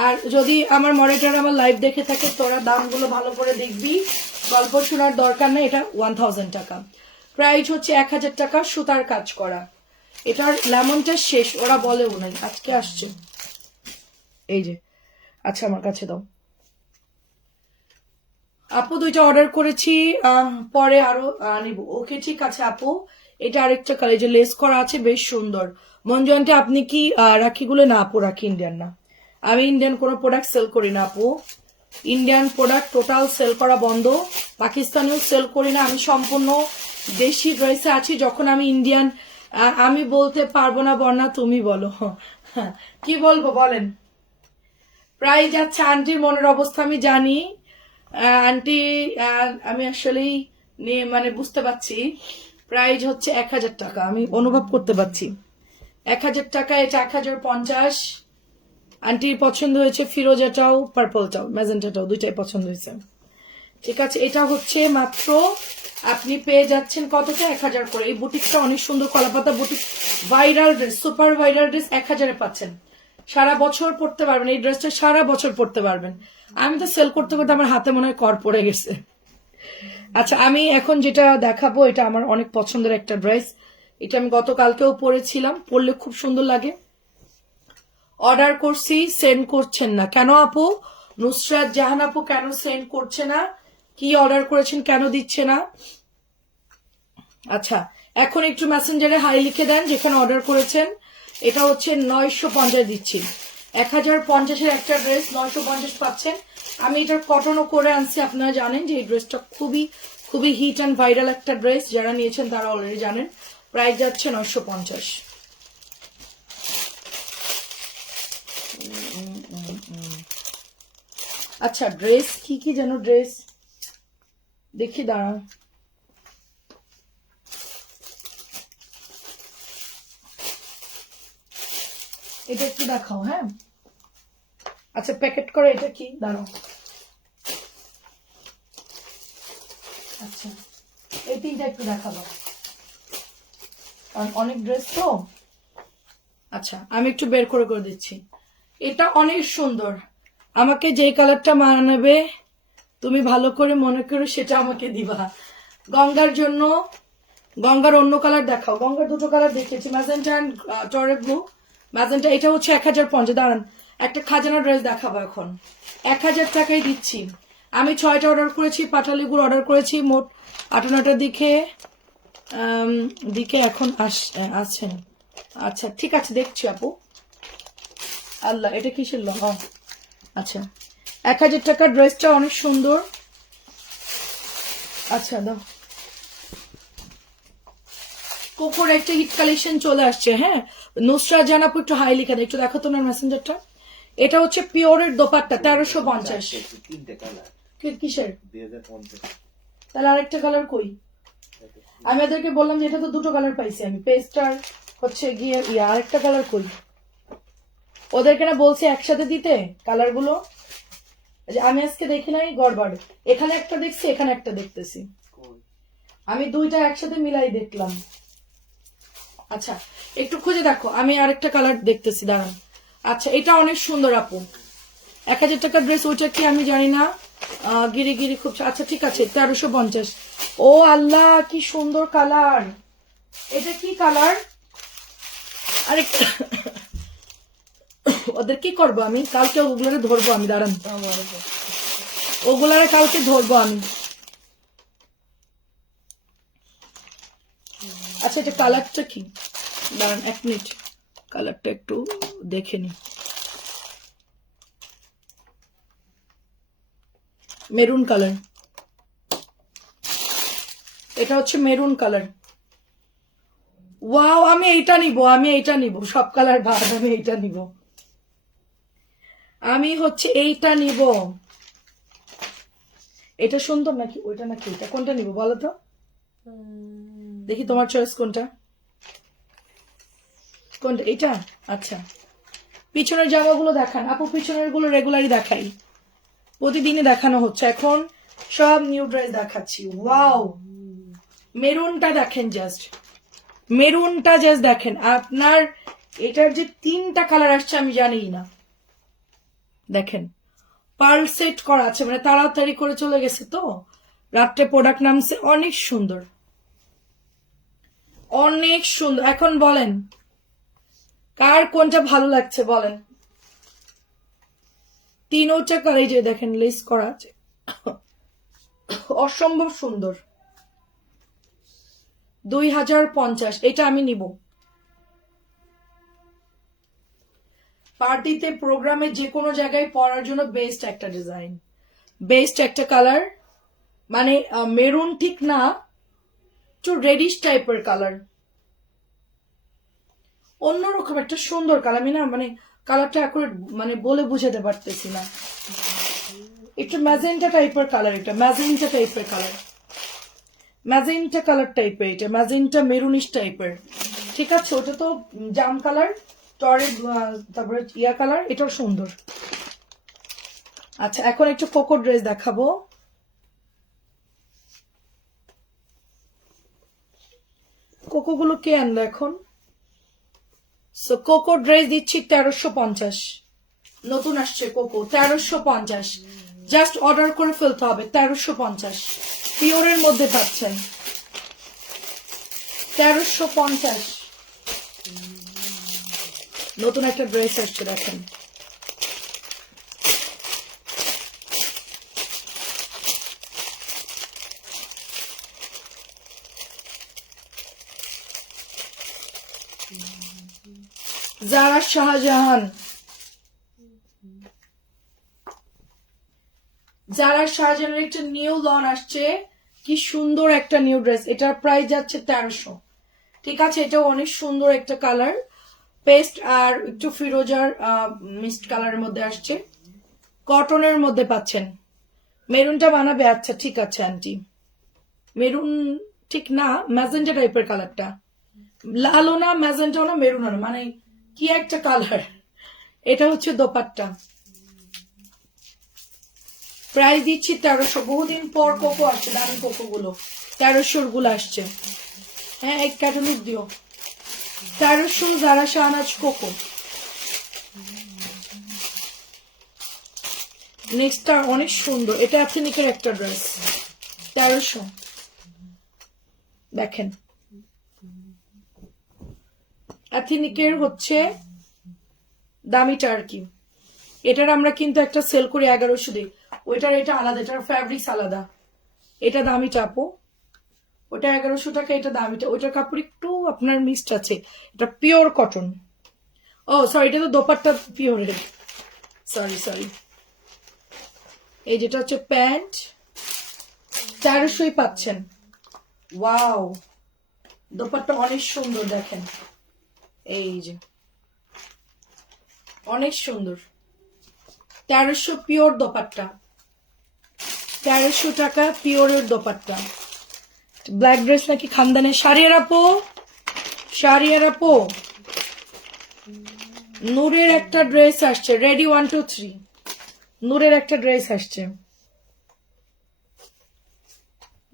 আর যদি আমার মনিটর আমার লাইভ দেখে থাকে, তোরা দামগুলো ভালো করে দেখবি, গল্প শোনার দরকার নেই। এটা 1000 টাকা, প্রাইস হচ্ছে 1000 টাকা, সুতার কাজ করা। এটার লেমনটা শেষ, ওরা বলেও নাই, আজকে আসছে। এই যে, আচ্ছা আমার কাছে দাও আপু, দুইটা অর্ডার করেছি, পরে আরো নিব। ওকে ঠিক আছে আপু। এটা আরেকটা কালার, যে লেস করা আছে, বেশ সুন্দর। মঞ্জুয়ান্টি আপনি কি রাখিগুলো? না আপু, রাখি ইন্ডিয়ান না, আমি ইন্ডিয়ান কোনো প্রোডাক্ট সেল করি না আপু। ইন্ডিয়ান প্রোডাক্ট টোটাল সেল করা বন্ধ, পাকিস্তানিও সেল করি না। আমি সম্পূর্ণ দেশি ড্রেসে আছি। যখন আমি ইন্ডিয়ান, আমি বলতে পারবো না বর্ণা, তুমি বলো কি বলবো বলেন। প্রায় যাচ্ছে, আন্টির মনের অবস্থা আমি জানি। আন্টি আমি আসলেই মানে বুঝতে পারছি। প্রাইস হচ্ছে 1000 টাকা, আমি অনুভব করতে পারছি। 1000 টাকা, এটা 1050। আন্টির পছন্দ হয়েছে ফিরোজাটাও, পার্পলটাও, ম্যাজেন্টাটাও, দুইটাই পছন্দ হয়েছে। ঠিক আছে, এটা হচ্ছে মাত্র আপনি পেয়ে যাচ্ছেন কতটা? 1000 করে। এই বুটিকটা অনেক সুন্দর, Kolapata boutique, viral dress, super viral dress, 1000-এ পাচ্ছেন। সারা বছর পড়তে পারবেন এই ড্রেসটা, সারা বছর পড়তে পারবেন। আমি তো সেল করতে করতে আমার হাতে মনে হয় কর পড়ে গেছে। আচ্ছা আমি এখন যেটা দেখাবো, এটা আমার অনেক পছন্দের একটা ড্রেস। এটা আমি গতকালকেও পরেছিলাম, পরলে খুব সুন্দর লাগে। অর্ডার করছি, সেন্ড করছেন না কেন আপু? নুসরাত জাহান আপু কেন সেন্ড করছে না? কি অর্ডার করেছেন কেন দিচ্ছে না? আচ্ছা এখন একটু মেসেঞ্জারে হাই লিখে দেন যেখানে অর্ডার করেছেন। এটা হচ্ছে 950 দিচ্ছি, 1050-এর একটা ড্রেস 950 পাচ্ছেন। আমি এটার কটনও করে আনছি, আপনারা জানেন যে এই ড্রেসটা খুবই খুবই হিট অ্যান্ড ভাইরাল একটা ড্রেস, যারা নিয়েছেন তারা অলরেডি জানেন। প্রাইস যাচ্ছে 950। আচ্ছা ড্রেস কি কি যেন ড্রেস দেখি, দাঁড়াও। এটা একটু দেখাও। হ্যাঁ আচ্ছা প্যাকেট করে, এটা কি, দাঁড়াও। আচ্ছা এই তিনটা একটু দেখাবো, কারণ অনেক ড্রেস তো। আচ্ছা আমি একটু বের করে করে দিচ্ছি। এটা অনেক সুন্দর। আমাকে যে কালারটা মানাবে তুমি ভালো করে মনে করে সেটা আমাকে দিবা। গঙ্গার জন্য, গঙ্গার অন্য কালার দেখাও। গঙ্গার দুটো কালার দেখিয়েছি, ম্যাজেন্টা অ্যান্ড টরে ব্লু। ম্যাজেন্টা এটা হচ্ছে 1050। দাঁড়ান, একটা খাজানা ড্রেস দেখাবো এখন। 1000 টাকায় দিচ্ছি। আমি 6টা অর্ডার করেছি, পাটালিগুলো অর্ডার করেছি, মোট 58টার দিকে এখন আসছেন। আচ্ছা ঠিক আছে, দেখছি আপু। আল্লাহ, এটা কিসের আচ্ছা 1000 টাকার ড্রেসটা অনেক সুন্দর। আচ্ছা দাও। কোকোর একটা হিট কালেকশন চলে আসছে। হ্যাঁ, নুসরাত জান আপু একটু হাই লিখা দেয়, একটু দেখো তোমার মেসেঞ্জারটা। এটা হচ্ছে পিওরের দোপাট্টা, 1350। কিসের? তাহলে আরেকটা কালার কই? আমি ওদেরকে বললাম যে এটা তো দুটো কালার পাইছি আমি, পেস্টার হচ্ছে গিয়ে আরেকটা কালার কই? ওদেরকে না বলছি একসাথে দিতে কালার গুলো। আমি আজকে দেখি নাই, গড়বড়। এখানে একটা দেখছি, এখানে একটা দেখতেছি, আমি দুইটা একসাথে মিলাই দেখলাম। আচ্ছা একটু খুঁজে দেখো, আমি আরেকটা কালার দেখতেছি, দাঁড়ান। আচ্ছা এটা অনেক সুন্দর আপু, 1000 টাকার ড্রেস। ওইটা কি আমি জানি না, গিরি গিরি খুব। আচ্ছা ঠিক আছে, 1350। ও আল্লাহ, কি সুন্দর কালার! এটা কি কালার? আরেকটা ওদের কি করবো আমি, কালকে ওগুলারে ধরবো আমি, দাঁড়ান। ওগুলারে কালকে ধরবো আমি। আচ্ছা এটা কালারটা কি? দাঁড়ান 1 মিনিট, কালারটা একটু দেখে নি। মেরুন কালার, এটা হচ্ছে মেরুন কালার। ওয়াও, আমি এইটা নিব, আমি এইটা নিব। সব কালার ভাব, আমি এইটা নিব। আমি হচ্ছে এইটা নিব। এটা সুন্দর নাকি ওইটা নাকি এটা, কোনটা নিব বলো তো? দেখি তোমার চয়েস কোনটা, কোনটা? এটা। আচ্ছা পিছনের জামাগুলো দেখান আপু, পিছনের গুলো রেগুলারই দেখাই, প্রতিদিনই দেখানো হচ্ছে এখন, সব নিউ ড্রেস দেখাচ্ছি। ওয়াও, মেরুনটা দেখেন, জাস্ট মেরুনটা জাস্ট দেখেন। আপনার এটার যে 3টা কালার আসছে আমি জানি না, দেখেন পার্ল সেট করা আছে, মানে তাড়াতাড়ি করে চলে গেছে তো, রাত্রে প্রোডাক্ট নামছে। অনেক সুন্দর, অনেক সুন্দর। এখন বলেন কার কোনটা ভালো লাগছে বলেন। 3টা কালার যে দেখেন লেস করা আছে, অসম্ভব সুন্দর। 2050, এটা আমি নিব। পার্টিতে, প্রোগ্রামে, যে কোনো জায়গায় পরার জন্য বেস্ট একটা ডিজাইন, বেস্ট একটা কালার। মানে মেরুন ঠিক না, একটু রেডিশ টাইপের কালার, অন্যরকম একটা সুন্দর কালার। আমি না মানে কালারটা এখন মানে বলে বুঝাতে পারতেছি না। একটু ম্যাজেন্টা টাইপের কালার, এটা ম্যাজেন্টা টাইপের কালার, ম্যাজেন্টা কালার টাইপের, এটা ম্যাজেন্টা মেরুনিশ টাইপের। ঠিক আছে, ওটা তো জাম কালার, টরের তারপরে ইয়া কালার, এটাও সুন্দর। আচ্ছা এখন একটু কোকো ড্রেস দেখাবো। কোকো গুলো কে আনলো এখন? সো কোকো ড্রেস দিচ্ছি 1350, নতুন আসছে কোকো, 1350। জাস্ট অর্ডার করে ফেলতে হবে, 1350 পিওরের মধ্যে পাচ্ছেন, 1350। নতুন একটা ড্রেস আসছে দেখেন। জারা শাহজাহান, জারা শাহজাহানের একটা নিউ লন আসছে, কি সুন্দর একটা নিউ ড্রেস। এটার প্রাইস যাচ্ছে 1300। ঠিক আছে, এটা অনেক সুন্দর একটা কালার, পেস্ট আর একটু ফিরোজার মিক্সড কালারের মধ্যে আসছে, কটনের মধ্যে পাচ্ছেন। মেরুনটা বানাবে? আচ্ছা ঠিক আছে আন্টি, মেরুন ঠিক না, ম্যাজেন্টা টাইপের কালারটা, লালও না ম্যাজেন্টাও না মেরুনও না, মানে কি একটা কালার। এটা হচ্ছে দোপাট্টা, প্রাইস দিচ্ছি 1300। বহুদিন পর কোকো আসছে, দামি কোকো গুলো 1300 গুলো আসছে। হ্যাঁ এক ক্যাটালগ দিও, 1300 জারা শাহনাজ কোকো। নেক্সটটা অনেক সুন্দর, এটা অ্যাথেনিকের একটা ড্রেস, 1300। দেখেন অ্যাথেনিকের হচ্ছে দামিটা আর কি। এটার আমরা কিন্তু একটা সেল করি 1100 দিয়ে, ওইটার এটা আলাদা, এটার ফ্যাব্রিক্স আলাদা। এটা দামিটা আপু, ওটা 1100 টাকা, এটা দামিটা। ওইটার কাপড় একটু আপনার মিক্সড আছে, এটা পিওর কটন। ও সরি, এটা তো দোপাট্টা পিওরের, সরি সরি। এই যেটা হচ্ছে প্যান্ট, 1300 পাচ্ছেন। ওয়াও, দোপাট্টা অনেক সুন্দর, দেখেন এই যে অনেক সুন্দর, 1300 পিওর দোপাট্টা, 1300 টাকা পিওরের দোপাট্টা। ব্ল্যাক ড্রেস নাকি খানদানের শাড়িয়ার আপু, শাড়িয়ার আপু নূরের একটা ড্রেস আসছে, রেডি 1 2 3, নূরের একটা ড্রেস আসছে।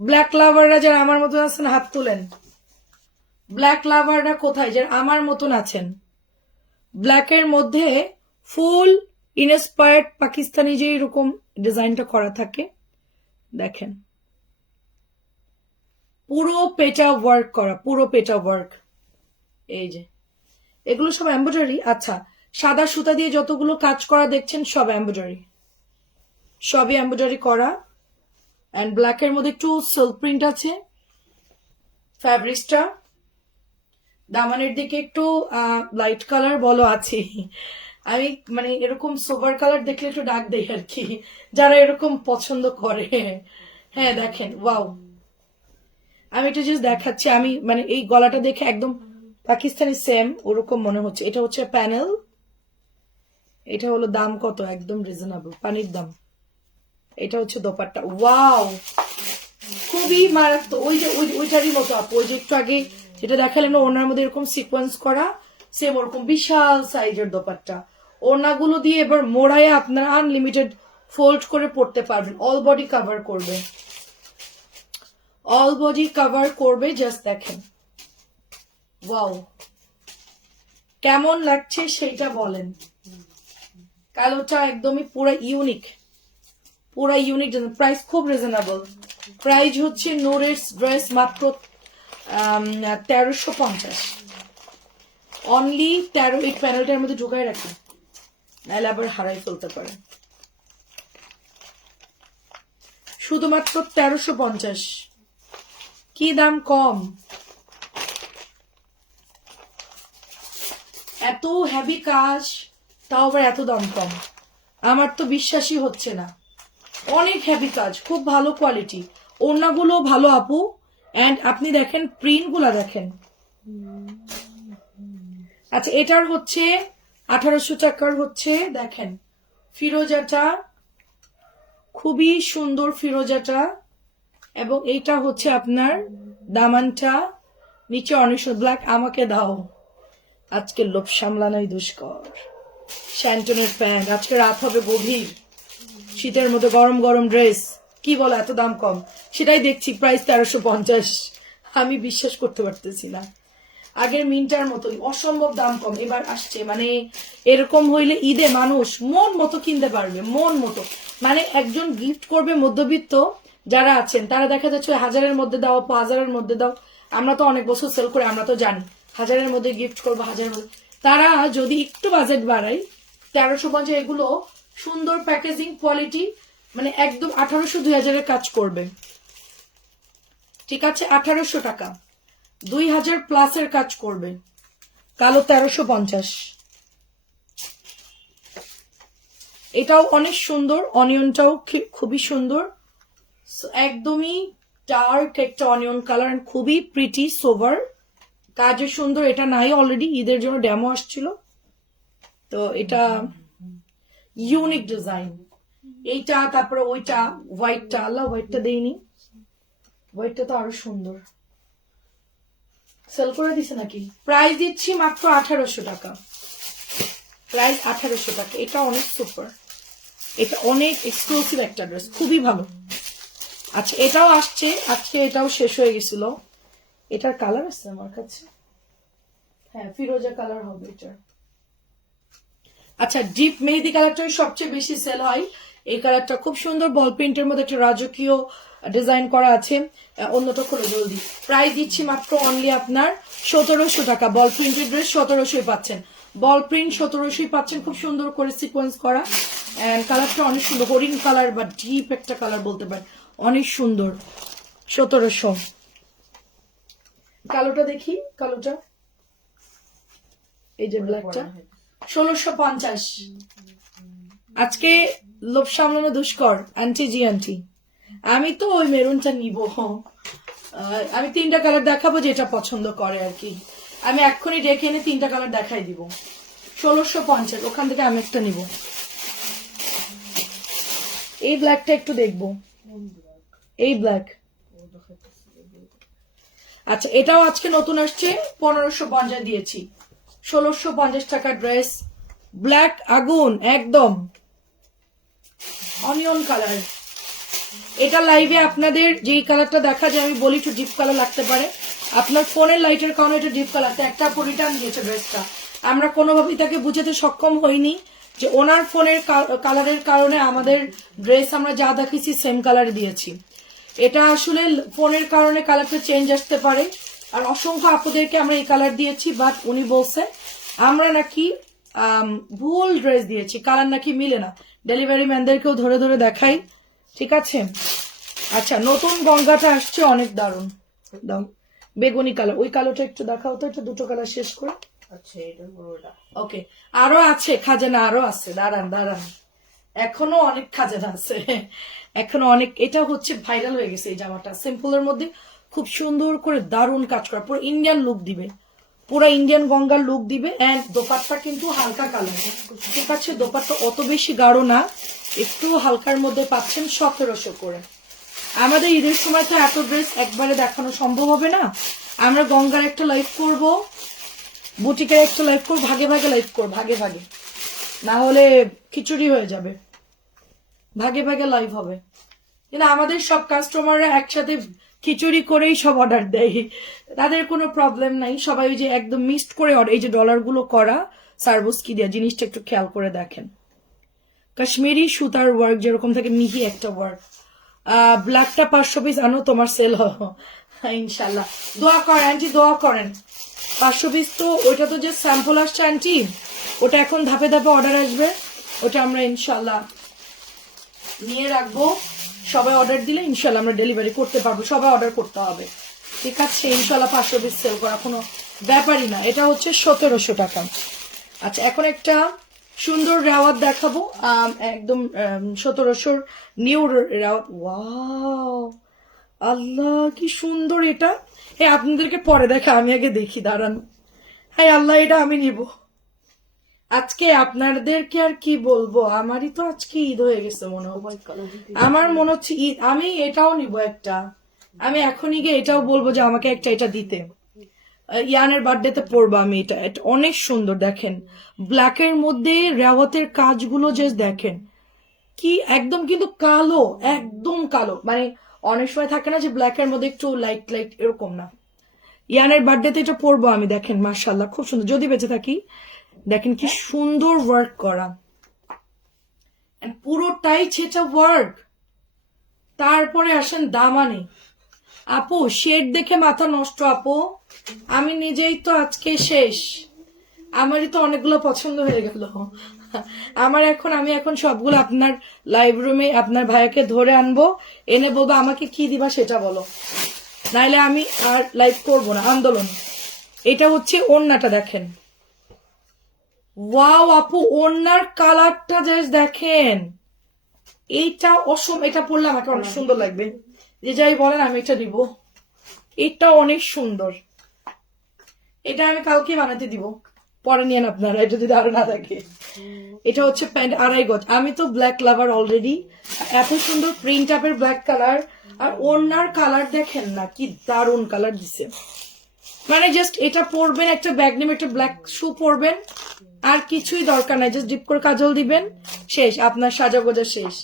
ব্ল্যাক লাভাররা যারা আমার মতন আছেন হাত তুলেন। ব্ল্যাক লাভাররা কোথায় যারা আমার মতন আছেন? ব্ল্যাকের মধ্যে ফুল ইনস্পায়ার্ড পাকিস্তানি যে এরকম ডিজাইনটা করা থাকে, দেখেন পুরো পেটা ওয়ার্ক করা, পুরো পেটা ওয়ার্ক। এই যে এগুলো সব এমব্রয়ডারি। আচ্ছা, সাদা সুতা দিয়ে যতগুলো কাজ করা দেখছেন সব এমব্রয়ডারি, সবই এমব্রয়ডারি করা। এন্ড ব্ল্যাকের মধ্যে একটু সিল্ক প্রিন্ট আছে ফ্যাব্রিক্সটা। দামানের দিকে একটু লাইট কালার বলো আছে। আমি মানে এরকম সোবার কালার দেখলে একটু ডাক দেই আর কি, যারা এরকম পছন্দ করে। হ্যাঁ দেখেন, ওয়াও, আমি এটা জাস্ট দেখাচ্ছি। আমি মানে এই গলাটা দেখে একদম পাকিস্তানি সেম ওরকম মনে হচ্ছে। এটা হচ্ছে প্যানেল, এটা হলো দাম কত, একদম রিজনেবল, পানির দাম। এটা হচ্ছে দোপাট্টা, ওয়াও খুবই মারাত্মক। ওই যে ওইটারই মতো আপু, ওই যে একটু আগে যেটা দেখালেন ওনার মধ্যে এরকম সিকোয়েন্স করা, সেম ওরকম বিশাল সাইজের দোপাট্টা। ওনাগুলো দিয়ে এবার মোড়ায় আপনারা আনলিমিটেড ফোল্ড করে পড়তে পারবেন। অল বডি কভার করবে, অল বডি কভার করবে। জাস্ট দেখেন, ওয়াও কেমন লাগছে সেইটা বলেন। কালোটা একদমই পুরো ইউনিক, পুরা ইউনিক। প্রাইস খুব রিজনেবল, প্রাইস হচ্ছে নূরের ড্রেস মাত্র 1350 অনলি। 13, এই প্যানেলটার মধ্যে ঢুকাই রাখি, নাহলে আবার হারাই ফেলতে পারে। শুধুমাত্র 1350, কি দাম কম, এত হেভি কাজ তাও আবার এত দাম কম, আমার তো বিশ্বাসই হচ্ছে না। অনেক হেভি কাজ, খুব ভালো কোয়ালিটি, ওড়নাগুলো ভালো আপু। এন্ড আপনি দেখেন প্রিন্ট গুলা দেখেন। আচ্ছা, এটার হচ্ছে 1800 টাকার হচ্ছে, দেখেন ফিরোজাটা খুবই সুন্দর, ফিরোজাটা। এবং এইটা হচ্ছে আপনার দামানটা, নিচে অনেক ব্ল্যাক। আমাকে দাও, আজকে লোভ সামলানোই দুষ্কর। শ্যান্টনের প্যান্ট, আজকে রাত হবে গভীর, শীতের মধ্যে গরম গরম ড্রেস, কি বলো এত দাম কম? সেটাই দেখছি, প্রাইস 1350। আমি বিশ্বাস করতে পারতেছি না, আগের মিন্টার মতোই অসম্ভব দাম কম এবার আসছে। মানে এরকম হইলে ঈদে মানুষ মন মতো কিনতে পারবে, মন মতো। মানে একজন গিফট করবে মধ্যবিত্ত যারা আছেন, তারা দেখা যাচ্ছে 1000-এর মধ্যে দাও, 5000-এর মধ্যে দাও। আমরা তো অনেক বছর সেল করে, আমরা তো জানি 1000-এর মধ্যে গিফট করবো, 1000-এর মধ্যে। তারা যদি একটু বাজেট বাড়ায়, 1350, এগুলো সুন্দর প্যাকেজিং কোয়ালিটি, মানে একদম 1800-2000-এর কাজ করবে। ঠিক আছে, 1800 টাকা 2000 প্লাসের কাজ করবে। কালো 1350, এটাও অনেক সুন্দর, অনিয়নটাও খুবই সুন্দর, একদমই ডার্ক একটা অনিয়ন কালার, খুবই প্রিটি সোভার, কাজে সুন্দর। এটা নাই অলরেডি, ঈদের জন্য ডেমো আসছিল, তো এটা ইউনিক ডিজাইন। এইটা, তারপরে ওইটা হোয়াইটটা, আল্লাহ হোয়াইটটা দেইনি, হোয়াইটটা তো আরো সুন্দর। সেল করে দিছে নাকি? প্রাইস দিচ্ছি মাত্র 1800 টাকা, প্রাইস 1800 টাকা। এটা অনেক সুপার, এটা অনেক এক্সক্লুসিভ একটা ড্রেস, খুবই ভালো। আচ্ছা, এটাও আসছে আজকে, এটাও শেষ হয়ে গেছিল। এটার কালার আছে আমার কাছে, হ্যাঁ ফিরোজা কালার হবে এটা। আচ্ছা, ডিপ মেহেদি কালারটাই সবচেয়ে বেশি সেল হয়। এই কালারটা খুব সুন্দর, বল প্রিন্টের মধ্যে একটা রাজকীয় ডিজাইন করা আছে। অন্যটা খুলে জলদি। প্রাইস দিচ্ছি মাত্র অনলি আপনার 1700 টাকা। বল প্রিন্টের ড্রেস 1700 পাচ্ছেন, বল প্রিন্ট 1700 পাচ্ছেন, খুব সুন্দর করে সিকোয়েন্স করা। এন্ড কালারটা অনেক সুন্দর, হরিণ কালার বা ডিপ একটা কালার বলতে পারেন, অনেক সুন্দর। 1700। কালোটা দেখি, কালোটা এই যে ব্ল্যাকটা 1650। আজকে লোভ সামলানো দুষ্কর আন্টি জি আন্টি। আমি তো ওই মেরুনটা নিব। আমি 3টা কালার দেখাবো যেটা পছন্দ করে আর কি। আমি এক্ষুনি ডেকে এনে 3টা কালার দেখাই দিব। 1650, ওখান থেকে আমি একটা নিব। এই ব্ল্যাকটা একটু দেখবো, এই ব্ল্যাক। আচ্ছা, এটাও আজকে নতুন আসছে, 1550 দিয়েছি। 1650 টাকার ড্রেস, ব্ল্যাক আগুন একদম অনিয়ন কালার। এটা লাইভে আপনাদের যেই কালারটা দেখা যায় আমি বলি একটু ডিপ কালার লাগতে পারে, আপনার ফোনের লাইটের কারণে এটা ডিপ কালার। একটা রিটার্ন দিয়েছে ড্রেসটা, আমরা কোনোভাবেই তাকে বুঝাতে সক্ষম হইনি যে ওনার ফোনের কালারের কারণে আমাদের ড্রেস আমরা যা দেখেছি সেম কালার দিয়েছি। এটা আসলে ফোনের কারণে কালারটা চেঞ্জ আসতে পারে। আর অসংখ্য আপুদেরকে আমরা এই কালার দিয়েছি, বাট উনি বলছে আমরা নাকি ভুল ড্রেস দিয়েছি, কালার নাকি মিলে না। ডেলিভারি ম্যানদেরকেও ধরে ধরে দেখাই, ঠিক আছে। আচ্ছা, নতুন গঙ্গাটা আসছে, অনেক দারুণ। দাও বেগুনি কালার, ওই কালোটা একটু দেখাও তো, একটু দুটো কালার শেষ করে। আচ্ছা, এটা পুরোটা। ওকে, আরো আছে খাজানা, আরো আছে, দাঁড়ান দাঁড়ান, এখনো অনেক খাজানা আছে, এখনো অনেক। এটা হচ্ছে ভাইরাল হয়ে গেছে এই জামাটা, সিম্পলের মধ্যে খুব সুন্দর করে দারুণ কাজ করা, পুরো ইন্ডিয়ান লুক দিবে, পুরো ইন্ডিয়ান গঙ্গার লুক দিবে। এন্ড দোপাট্টা কিন্তু হালকা কালার, ঠিক আছে, দোপাট্টা অত বেশি গাঢ় না, একটু হালকার মধ্যে পাচ্ছেন 1700 করে। আমাদের ঈদের সময় তো এত ড্রেস একবারে দেখানো সম্ভব হবে না, আমরা গঙ্গার একটা লাইভ করব, বুটিকের একটা লাইভ করব, ভাগে ভাগে লাইভ করব, ভাগে ভাগে, না হলে খিচুড়ি হয়ে যাবে। ভাগে ভাগে লাইভ হবে, কিন্তু আমাদের সব কাস্টমাররা একসাথে খিচুড়ি করেই সব অর্ডার দেয়, তাদের কোনো প্রবলেম নাই। সবাই ওই যে একদম মিক্সড করে অর্ডার, এই যে ডলার গুলো করা সার্ভিস কি দেয়া, জিনিসটা একটু খেয়াল করে দেখেন। কাশ্মীরি সুতার ওয়ার্ক যেরকম থাকে, মিহি একটা ওয়ার্ক। ব্ল্যাকটা 500 পিস আনো, তোমার সেল হবে ইনশাল্লাহ। দোয়া করেন আন্টি, দোয়া করেন। 500 পিস তো ওইটা তো যে স্যাম্পল আসছে আন্টি, ওটা এখন ধাপে ধাপে অর্ডার আসবে, ওটা আমরা ইনশাল্লাহ নিয়ে রাখবো। সবাই অর্ডার দিলে ইনশাল্লাহ আমরা ডেলিভারি করতে পারবো, সবাই অর্ডার করতে হবে, ঠিক আছে। ইনশাল্লাহ 500 পিস সেল করা কোনো ব্যাপারই না। এটা হচ্ছে 1700 টাকা। আচ্ছা, এখন একটা সুন্দর রেওয়াত দেখাবো, একদম 1700 নিউ রেওয়াত। ওয়াও, আল্লাহ কি সুন্দর এটা। হ্যাঁ, আপনাদেরকে পরে দেখা, আমি আগে দেখি, দাঁড়ান। হ্যাঁ আল্লাহ, এটা আমি নিব আজকে। আপনাদেরকে আর কি বলবো, আমারই তো আজকে ঈদ হয়ে গেছে মনে হয়, আমার মনে হচ্ছে ঈদ। আমি এটাও নিব একটা, আমি এখনই গিয়ে এটাও বলবো যে আমাকে একটা এটা দিতে। ইয়ানের বার্থডেতে পরবো আমি এটা, এটা অনেক সুন্দর। দেখেন ব্ল্যাকের মধ্যে রেওয়াতের কাজগুলো যে দেখেন কি একদম, কিন্তু কালো, একদম কালো, মানে অনেক সময় থাকে না যে ব্ল্যাকের মধ্যে একটু লাইট লাইট, এরকম না। ইয়ানের বার্থডেতে এটা পরবো আমি, দেখেন মাশাআল্লাহ খুব সুন্দর, যদি বেঁচে থাকি। দেখেন কি সুন্দর ওয়ার্ক করা, পুরোটাই ছেঁচা ওয়ার্ক। তারপরে আসেন দামানে, আপু শেড দেখে মাথা নষ্ট আপু, আমি নিজেই তো আজকে শেষ, আমারই তো অনেকগুলো পছন্দ হয়ে গেল। আমি এখন সবগুলো আপনার লাইভ রুমে আপনার ভাইয়াকে ধরে আনবো, এনে বলবো আমাকে কি দিবা সেটা বলো, নাইলে আমি আর লাইভ করবো না, আন্দোলন। এটা হচ্ছে ওড়নাটা, দেখেন ওয়াও আপু, ওড়নার কালারটা জাস্ট দেখেন, এইটা অসম, এটা পরলে আমাকে অনেক সুন্দর লাগবে, যে যাই বলেন আমি এটা নিব, এটা অনেক সুন্দর। এটা আমি কালকে বানাতে দিব, পরে নিয়েন আপনারা, এটা যদি আরো না থাকে। এটা হচ্ছে প্যান্ট 2.5 গজ। আমি তো ব্ল্যাক লাভার অলরেডি, এত সুন্দর প্রিন্ট আপের ব্ল্যাক কালার, আর ওড়নার কালার দেখেন না কি দারুন কালার দিছে। মানে জাস্ট এটা পরবেন, একটা ব্যাগ নেবেন, একটা ব্ল্যাক শু পরবেন, আর কিছুই দরকার নাই, জাস্ট ডিপ করে কাজল দিবেন, শেষ, আপনার সাজা গোজা শেষ।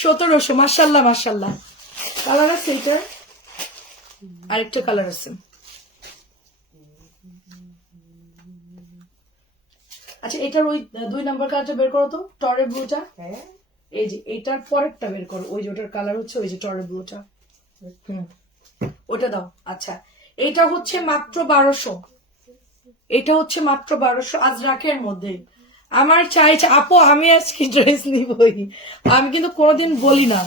1700, মাশাল্লাহ মাশাল্লাহ। কালার আছে এটার, আরেকটা কালার আছে, আচ্ছা এটার ওই 2 নাম্বার কালারটা বের করো তো, টরে ব্লুটা। হ্যাঁ এই যে এটার পরেরটা বের করো, ওই যে ওটার কালার হচ্ছে ওই যে টরে ব্লুটা। ওটা দাও। আচ্ছা এটা হচ্ছে মাত্র 1200, এটা হচ্ছে মাত্র 1200 আজরাকের মধ্যে। আমার চাইছে আপু আমি আজকে ড্রেস নিবই, আমি কিন্তু কোনোদিন বলি না,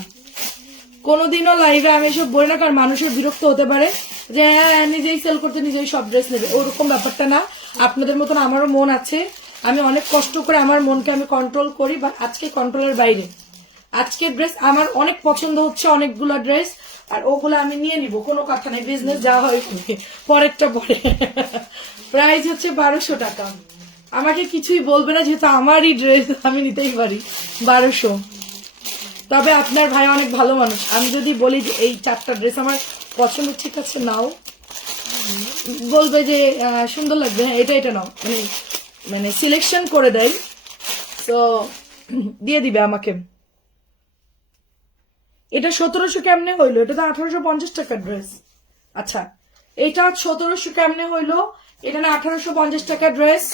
কোনোদিনও লাইভে আমি এসব বলি না, কারণ মানুষের বিরক্ত হতে পারে যে হ্যাঁ নিজেই সেল করতে নিজেই সব ড্রেস নেবে, ওরকম ব্যাপারটা না। আপনাদের মতন আমারও মন আছে, আমি অনেক কষ্ট করে আমার মনকে আমি কন্ট্রোল করি, বা আজকে কন্ট্রোলের বাইরে। আজকে ড্রেস আমার অনেক পছন্দ হচ্ছে, অনেকগুলো ড্রেস, আর ওগুলো আমি নিয়ে নিব, কোনো কথা নেই, বিজনেস যা হয় পরেরটা পরে। প্রাইস হচ্ছে 1200 টাকা, আমাকে কিছুই বলবে না, যেহেতু আমারই ড্রেস আমি নিতেই পারি 1200। তবে আপনার ভাই অনেক ভালো মানুষ, আমি যদি বলি যে এই 4টা ড্রেস আমার পছন্দ, ঠিক আছে নাও, বলবে যে সুন্দর লাগবে, হ্যাঁ এটা এটা নাও, মানে মানে সিলেকশন করে দেয়, তো দিয়ে দিবে আমাকে। এটা 1700 কেমনে হইলো? এটা তো 1850 টাকার ড্রেস। আচ্ছা এটা 1700 কেমনে হইলো? এটা না 1850 টাকার ড্রেস।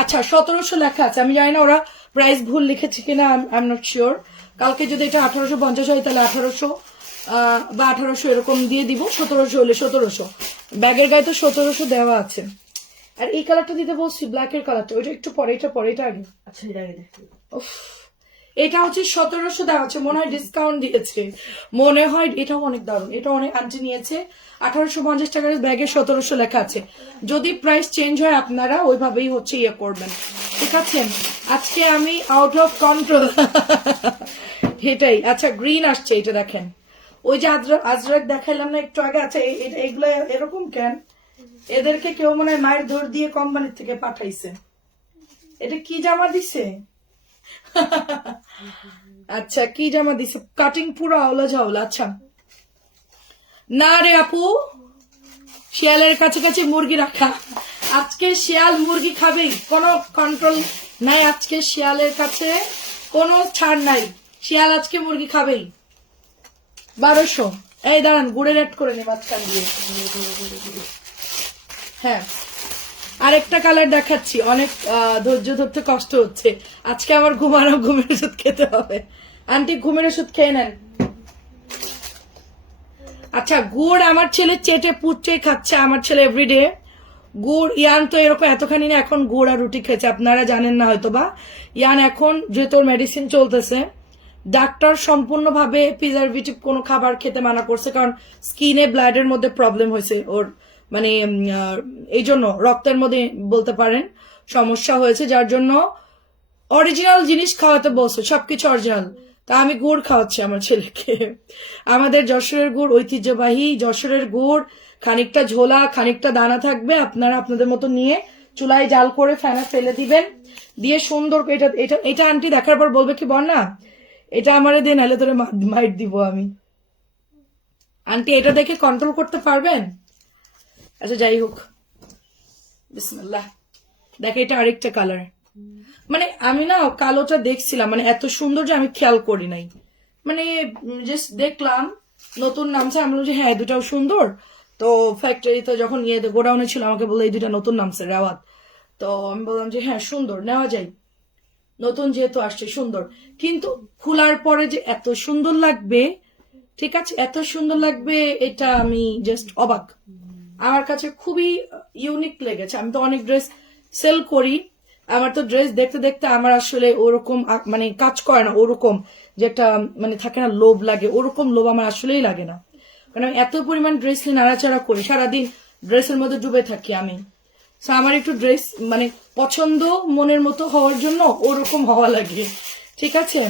আচ্ছা 1700 লেখা আছে, আমি জানি না ওরা প্রাইস ভুল লিখেছে কিনা, আই এম নট শিওর। কালকে যদি এটা 1850 হয় তাহলে 1800 বা 1800 এরকম দিয়ে দিব, 1700 হলে 1700, ব্যাগের গায়ে তো 1700 দেওয়া আছে। আর এই কালারটা দিতে বলছি, ব্ল্যাকের কালারটা, ওইটা একটু পরে, এটা পরে, এটা আগে। আচ্ছা এটা আগে দেখো। উফ, এটা হচ্ছে 1700 দেওয়া আছে, মনে হয় ডিসকাউন্ট দিয়েছে, মনে হয়। এটাও অনেক দারুণ, এটা অনেক আন্টি নিয়েছে 1850 টাকার ব্যাগে 1700 লেখা আছে। যদি প্রাইস চেঞ্জ হয় আপনারা ওইভাবেই হচ্ছে ইয়ে করবেন, ঠিক আছে। আজকে আমি আউট অফ কন্ট্রোল। এটাই। আচ্ছা গ্রিন আসছে, এটা দেখেন, ওই যে আজরাক দেখাইলাম না একটু আগে। আচ্ছা এগুলো এরকম কেন? এদেরকে কেউ মনে হয় মায়ের ধর দিয়ে কোম্পানির থেকে পাঠাইছে। এটা কি জামা দিছে? আচ্ছা কি জামা দিছে? কাটিং পুরো আওলা ঝাওলা। আচ্ছা না রে আপু, শিয়ালের কাছে কাছে মুরগি রাখা, আজকে শিয়াল মুরগি খাবেই, কোনো কন্ট্রোল নাই, আজকে শিয়ালের কাছে কোনো ছাড় নাই, শিয়াল আজকে মুরগি খাবেই। 1200। এই দাঁড়ান গুড়ের অ্যাড করে নি মাঝখান দিয়ে। হ্যাঁ আরেকটা কালার দেখাচ্ছি, অনেক ধৈর্য ধরতে কষ্ট হচ্ছে আজকে আমার, ঘুমের ওষুধ খেতে হবে। আন্টি ঘুমের ওষুধ খেয়ে নেন। আচ্ছা গুড় আমার ছেলে চেটে পুচে খাচ্ছে, আমার ছেলে এভরিডে গুড়। ইয়ান তো এরকম এতখানি না, এখন গুড় আর রুটি খেয়েছে, আপনারা জানেন না হয়তো বা। ইয়ান এখন যেহেতু মেডিসিন চলতেছে, ডাক্তার সম্পূর্ণভাবে প্রিজারভেটিভ কোনো খাবার খেতে মানা করছে, কারণ স্কিনে ব্লাডের মধ্যে প্রবলেম হয়েছে ওর, মানে এই জন্য রক্তের মধ্যে বলতে পারেন সমস্যা হয়েছে, যার জন্য অরিজিনাল জিনিস খাওয়াতে বলছে, সবকিছু অরিজিনাল। তা আমি গুড় খাওয়াচ্ছি আমার ছেলেকে, আমাদের যশোরের গুড়, ঐতিহ্যবাহী যশোরের গুড়, খানিকটা ঝোলা খানিকটা দানা থাকবে, আপনারা আপনাদের মতো নিয়ে চুলায় জাল করে ফেনা ফেলে দিবেন, দিয়ে সুন্দর। এটা এটা এটা আন্টি দেখার পর বলবে কি বল না, এটা আমারে দে, নাহলে তোরে মাইট দিব আমি। আন্টি এটা দেখে কন্ট্রোল করতে পারবেন? আচ্ছা যাই হোক, বিসমিল্লাহ। দেখে এটা আরেকটা কালার, মানে আমি না কালোটা দেখছিলাম, মানে এত সুন্দর যে আমি খেয়াল করি নাই, মানে জাস্ট দেখলাম নতুন নামছে, আমি বললাম যে হ্যাঁ দুটাও সুন্দর। তো ফ্যাক্টরিতে যখন ইয়ে গোডাউনে ছিল আমাকে বললো এই দুটা নতুন নামছে রেওয়াত, তো আমি বললাম যে হ্যাঁ সুন্দর, নেওয়া যায়, নতুন যেহেতু আসছে সুন্দর। কিন্তু খোলার পরে যে এত সুন্দর লাগবে, ঠিক আছে এত সুন্দর লাগবে, এটা আমি জাস্ট অবাক, আমার কাছে খুবই ইউনিক লেগেছে। আমি তো অনেক ড্রেস সেল করি, আমার তো ড্রেস দেখতে দেখতে আমার আসলে ওরকম মানে কাজ করে না, ওরকম যে একটা মানে থাকে না লোভ লাগে, ওরকম লোভ আমার আসলেই লাগে না, কারণ আমি এত পরিমাণ ড্রেস নিয়ে নাড়াচাড়া করি, সারাদিন ড্রেসের মধ্যে ডুবে থাকি আমি। আমার একটু ড্রেস মানে পছন্দ মনের মতো হওয়ার জন্য ওরকম হওয়া লাগে, ঠিক আছে।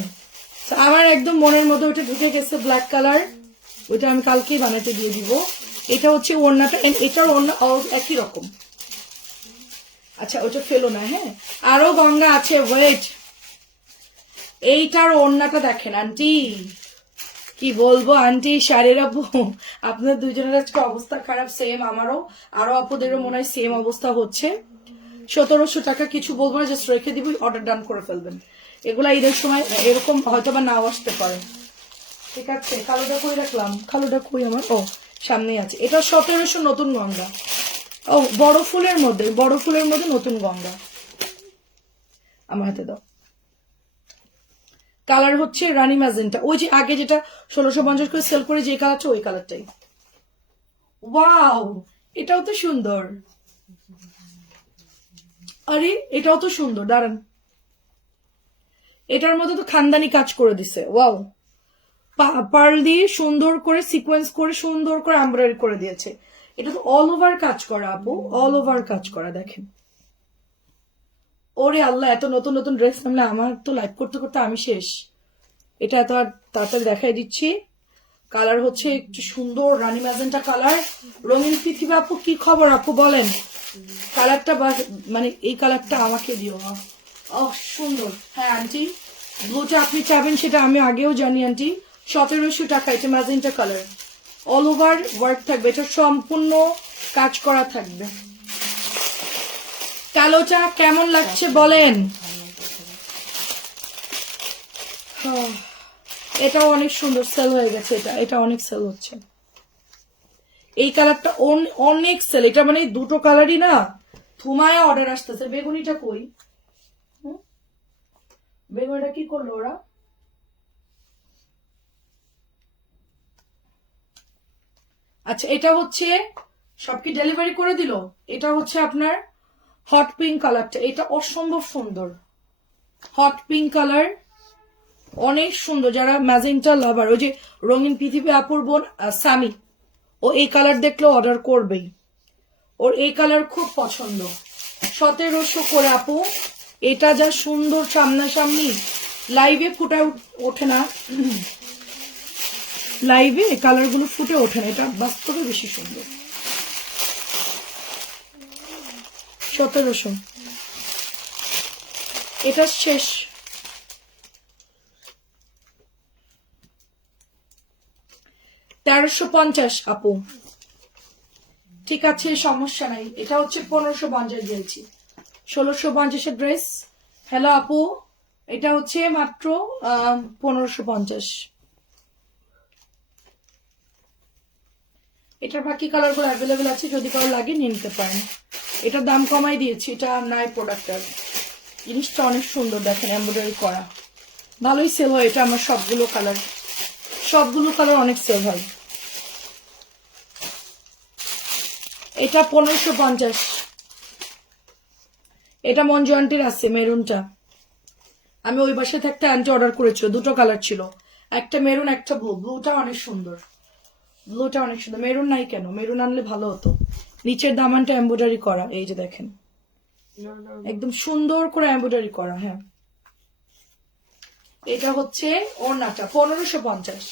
আমার একদম মনের মধ্যে ওটা ঢুকে গেছে, ব্ল্যাক কালার, ওইটা আমি কালকেই বানাতে দিয়ে দিব। এটা হচ্ছে ওড়নাটা, এটার ওড়না একই রকম। আচ্ছা ওটা ফেলো না, হ্যাঁ আরো গঙ্গা আছে, ওয়েট। এইটার ওড়নাটা দেখেন আন্টি, কি বলবো আন্টি, শাড়ির আপু আপনার দুইজনের আজকে অবস্থা খারাপ, সেম আমারও, আরো আপুদেরও মনে হয় সেম অবস্থা হচ্ছে। 1700 টাকা, কিছু বলবো না, জাস্ট রেখে দিবি, অর্ডার ডান করে ফেলবেন। এগুলা ঈদের সময় এরকম হয়তো বা নাও আসতে পারে, ঠিক আছে। কালোটা কই রাখলাম, কালোটা কই আমার, ও সামনেই আছে। এটা 1700 নতুন গঙ্গা, ও বড় ফুলের মধ্যে নতুন গঙ্গা। আমার হাতে দাও। কালার হচ্ছে রানী ম্যাজেন্টা, ওই যে আগে যেটা 1650 করে সেল করে যে কালারটা, ওই কালারটাই। ওয়াও, এটাও তো সুন্দর। আরে এটাও তো সুন্দর, দাঁড়ান, এটার মধ্যে তো খানদানি কাজ করে দিছে। ওয়াও, পার্ল দিয়ে সুন্দর করে সিকোয়েন্স করে সুন্দর করে এমব্রয়ডারি করে দিয়েছে। এটা তো অল ওভার কাজ করা আপু, অল ওভার কাজ করা, দেখেন। ওরে আল্লাহ, এত নতুন নতুন ড্রেস নামলে আমার তো লাইভ করতে করতে আমি শেষ। এটা এত তাড়াতাড়ি দেখাই দিচ্ছি। কালার হচ্ছে একটু সুন্দর রানী ম্যাজেন্টা কালার। রঙিন পৃথিবী আপু কি খবর আপু বলেন? কালারটা মানে এই কালারটা আমাকে দিও। সুন্দর। হ্যাঁ আন্টি, ব্লুটা আপনি চাবেন সেটা আমি আগেও জানি আন্টি। 1700 টাকা, এটা magenta colour, all over work থাকবে, এটা সম্পূর্ণ কাজ করা থাকবে। কালোটা কেমন লাগছে বলেন? এটাও অনেক সুন্দর, সেল হয়ে গেছে। এটা অনেক সেল হচ্ছে। এই কালারটা অনেক সেল। এটা মানে দুটো কালারই না থুমায়া অর্ডার আসতেছে। বেগুনিটা কই? বেগুনিটা কি করলো ওরা? আচ্ছা, এটা হচ্ছে সব কি ডেলিভারি করে দিল? এটা হচ্ছে আপনার হট পিঙ্ক কালারটা, এটা অসম্ভব সুন্দর। হট পিঙ্ক কালার অনেক সুন্দর। যারা ম্যাজেন্টা লাভার, ওই যে রঙিন পৃথিবী আপুর বোন সামি, ও এই কালার দেখলে অর্ডার করবেই, ওর এই কালার খুব পছন্দ। 1700 করে আপু, এটা যা সুন্দর সামনাসামনি, লাইভে ফুটে ওঠে না, লাইভে কালার গুলো ফুটে ওঠে না, এটা বাস্তবে বেশি সুন্দর। 1700, এটা শেষ। $1350 আপু, ঠিক আছে সমস্যা নাই। এটা হচ্ছে 1550 দিয়েছি, 1650 ড্রেস। হ্যালো আপু, এটা হচ্ছে মাত্র 1550। এটার বাকি কালার গুলো অ্যাভেলেবেল আছে, যদি কারো লাগে নিয়ে নিতে পারেন। এটার দাম কমাই দিয়েছি, এটা নাই প্রোডাক্টটার। জিনিসটা অনেক সুন্দর, দেখেন এমব্রয়ডারি করা, ভালোই সেল হয়। এটা আমার সবগুলো কালার অনেক সেল হয়। এটা 1550। এটা মঞ্জু আন্টির আছে মেরুনটা, আমি ওই বাসায় থাকতে আন্টি অর্ডার করেছিল, দুটো কালার ছিল, একটা মেরুন একটা ব্লু। ব্লুটা অনেক সুন্দর, মেরুন নাই কেন? মেরুন আনলে ভালো হতো। নিচের দামানটা এমব্রয়ডারি করা, এই যে দেখেন একদম সুন্দর করে এমব্রয়ডারি করা। হ্যাঁ, এটা হচ্ছে ওড়নাটা 1550,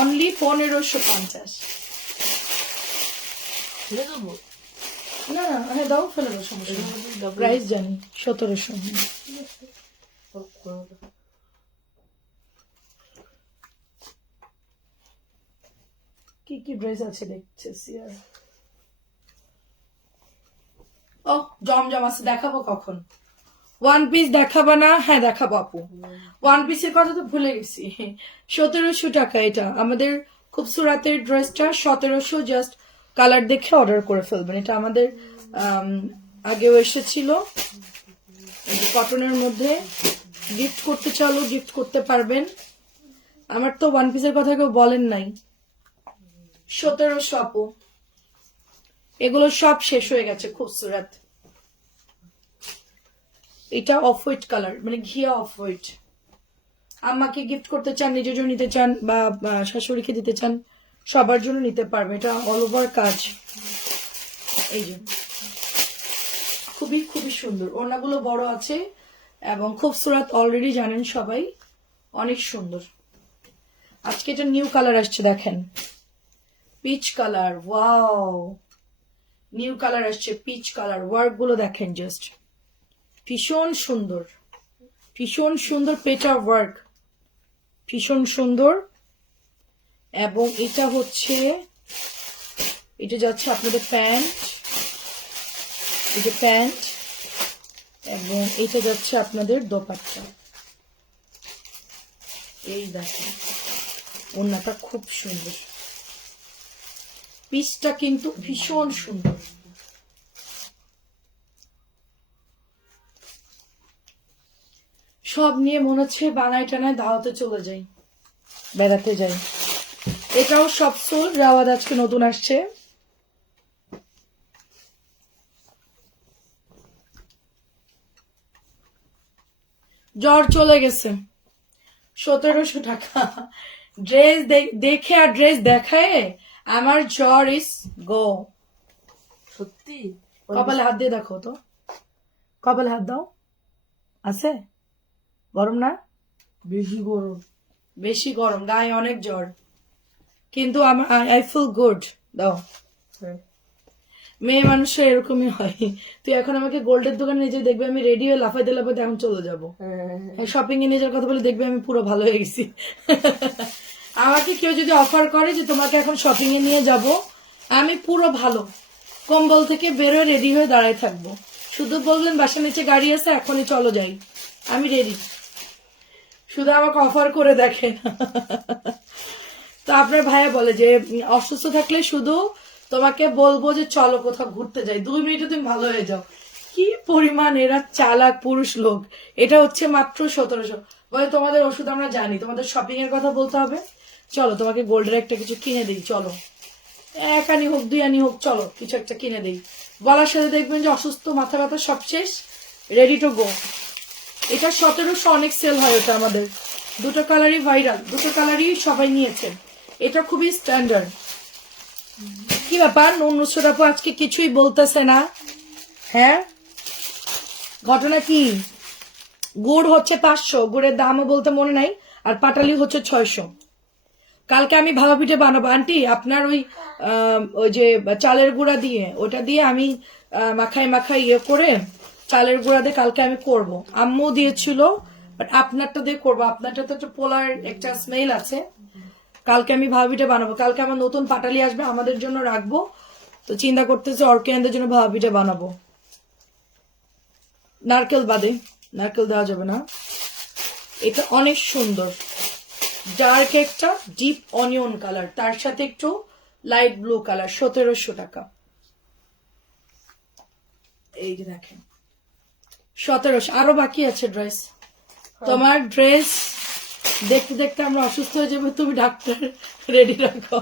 অনলি 1550। না না, হ্যাঁ দাও, ফেলে দাও, সমস্যা। প্রাইস জানি 1700। কি কি ড্রেস আছে দেখতেছি আর। ও জমজম আছে, দেখাবো কখন? ওয়ান পিস দেখাবা না? হ্যাঁ দেখাবো আপু, ওয়ান পিসের কথা তো ভুলে গেছি। 1700 টাকা এটা আমাদের খুবসুরাতের ড্রেসটা, 1700। জাস্ট কালার দেখে অর্ডার করে ফেলবেন। এটা আমাদের আগেও এসেছিল, কটনের মধ্যে। গিফট করতে চাইলেও গিফট করতে পারবেন। আমার তো ওয়ান পিসের কথা কেউ বলেন নাই। 1700 আপু, এগুলো সব শেষ হয়ে গেছে খুবসুরাত। এটা অফ হোয়াইট কালার, মানে ঘিয়া অফ হোয়াইট। আম্মাকে গিফট করতে চান, নিজের জন্য নিতে চান, বা শাশুড়িকে দিতে চান, সবার জন্য নিতে পারবে। এটা অল ওভার কাজ, এই যে খুবই খুবই সুন্দর। ওড়নাগুলো বড় আছে এবং খুবসুরাত, অলরেডি জানেন সবাই, অনেক সুন্দর। আজকে এটা নিউ কালার আসছে, দেখেন peach colour. Wow, new colour আসছে পিচ কালার। ওয়ার্ক গুলো দেখেন, জাস্ট ভীষণ সুন্দর, ভীষণ সুন্দর। পেটা ওয়ার্ক ভীষণ সুন্দর। এবং এটা হচ্ছে, এটা যাচ্ছে আপনাদের প্যান্ট, এই যে প্যান্ট, এবং এটা যাচ্ছে আপনাদের দোপাট্টা। এই দেখেন ওড়নাটা খুব সুন্দর, পিসটা কিন্তু ভীষণ সুন্দর। সব নিয়ে মনে হচ্ছে বানায় টানায় দাওয়াতে চলে যাই, বেড়াতে যাই। এটাও সব সোল, রাওয়াদ আজকে নতুন আসছে। জ্বর চলে গেছে, 1700 টাকা ড্রেস দেখে আর ড্রেস দেখায় আমার জ্বর ইস গো। সত্যি কপালে হাত দিয়ে দেখো তো, কপালে হাত দাও, আছে? গরম না? বেশি গরম। বেশি গরম, গায়ে অনেক জ্বর, কিন্তু আমার আই ফিল গুড। দাও, হ্যাঁ। মেয়ে মানুষের এরকমই হয়। তুই এখন আমাকে গোল্ডের দোকানে নিয়ে যেয়ে দেখবে আমি রেডি হয়ে লাফাইতে লাফাইতে এখন চলে যাবো। শপিং এ নিয়ে যাওয়ার কথা বলে দেখবে আমি পুরো ভালো হয়ে গেছি। আমাকে কেউ যদি অফার করে যে তোমাকে এখন শপিং এ নিয়ে যাব, আমি পুরো ভালো কম্বল থেকে বেরোয় রেডি হয়ে দাঁড়ায় থাকবো। শুধু বলবেন বাসার নিচে গাড়ি আছে, এখনই চলো যাই, আমি রেডি। শুধু আমাকে অফার করে দেখেন। তো আপনার ভাইয়া বলে যে অসুস্থ থাকলে শুধু তোমাকে বলবো যে চলো কোথাও ঘুরতে যাই, 2 মিনিটে তুমি ভালো হয়ে যাও। কি পরিমাণ এরা চালাক পুরুষ লোক। এটা হচ্ছে মাত্র 1700। বলে তোমাদের ওষুধ আমরা জানি, তোমাদের শপিং এর কথা বলতে হবে, চলো তোমাকে গোল্ডের একটা কিছু কিনে দিই, চলো 1 আনি হোক 2 আনি হোক, চলো কিছু একটা কিনে দিই। বলার সাথে দেখবেন যে অসুস্থ, মাথা ব্যথা সব শেষ, রেডি টু গো। এটা 1700 অনেক সেল হয়। ওটা আমাদের দুটো কালারই ভাইরাল, দুটো কালারই সবাই নিয়েছে। এটা খুবই স্ট্যান্ডার্ড। কি ব্যাপার নুসরাত আপু আজকে কিছুই বলতেছে না? হ্যাঁ, ঘটনা কি? গুড় হচ্ছে 500, গুড়ের দামও বলতে মনে নাই, আর পাটালি হচ্ছে 600। কালকে আমি ভাপা পিঠে বানাবো আন্টি, আপনার ওই যে চালের গুঁড়া দিয়ে, ওটা দিয়ে আমি মাখাই মাখাই ইয়ে করে চালের গুঁড়া দিয়ে কালকে আমি করব। আম্মু দিয়েছিল, বাট আপনারটা দিয়ে করবো। আপনারটা তো একটা পোলার একটা স্মেল আছে। কালকে আমি ভাপা পিঠে বানাবো। কালকে আমার নতুন পাটালি আসবে, আমাদের জন্য রাখবো। তো চিন্তা করতেছি অর্কেনদের জন্য ভাপা পিঠে বানাবো। নারকেল বাদে, নারকেল দেওয়া যাবে না। এটা অনেক সুন্দর, ডার্ক একটা ডিপ অনিয়ন কালার, তার সাথে একটু লাইট ব্লু কালার, 1700 টাকা। এই যে দেখেন 1700। আরো বাকি আছে ড্রেস। তোমার ড্রেস দেখতে দেখতে আমরা অসুস্থ হয়ে যাবো, তুমি ডাক্তার রেডি রাখো।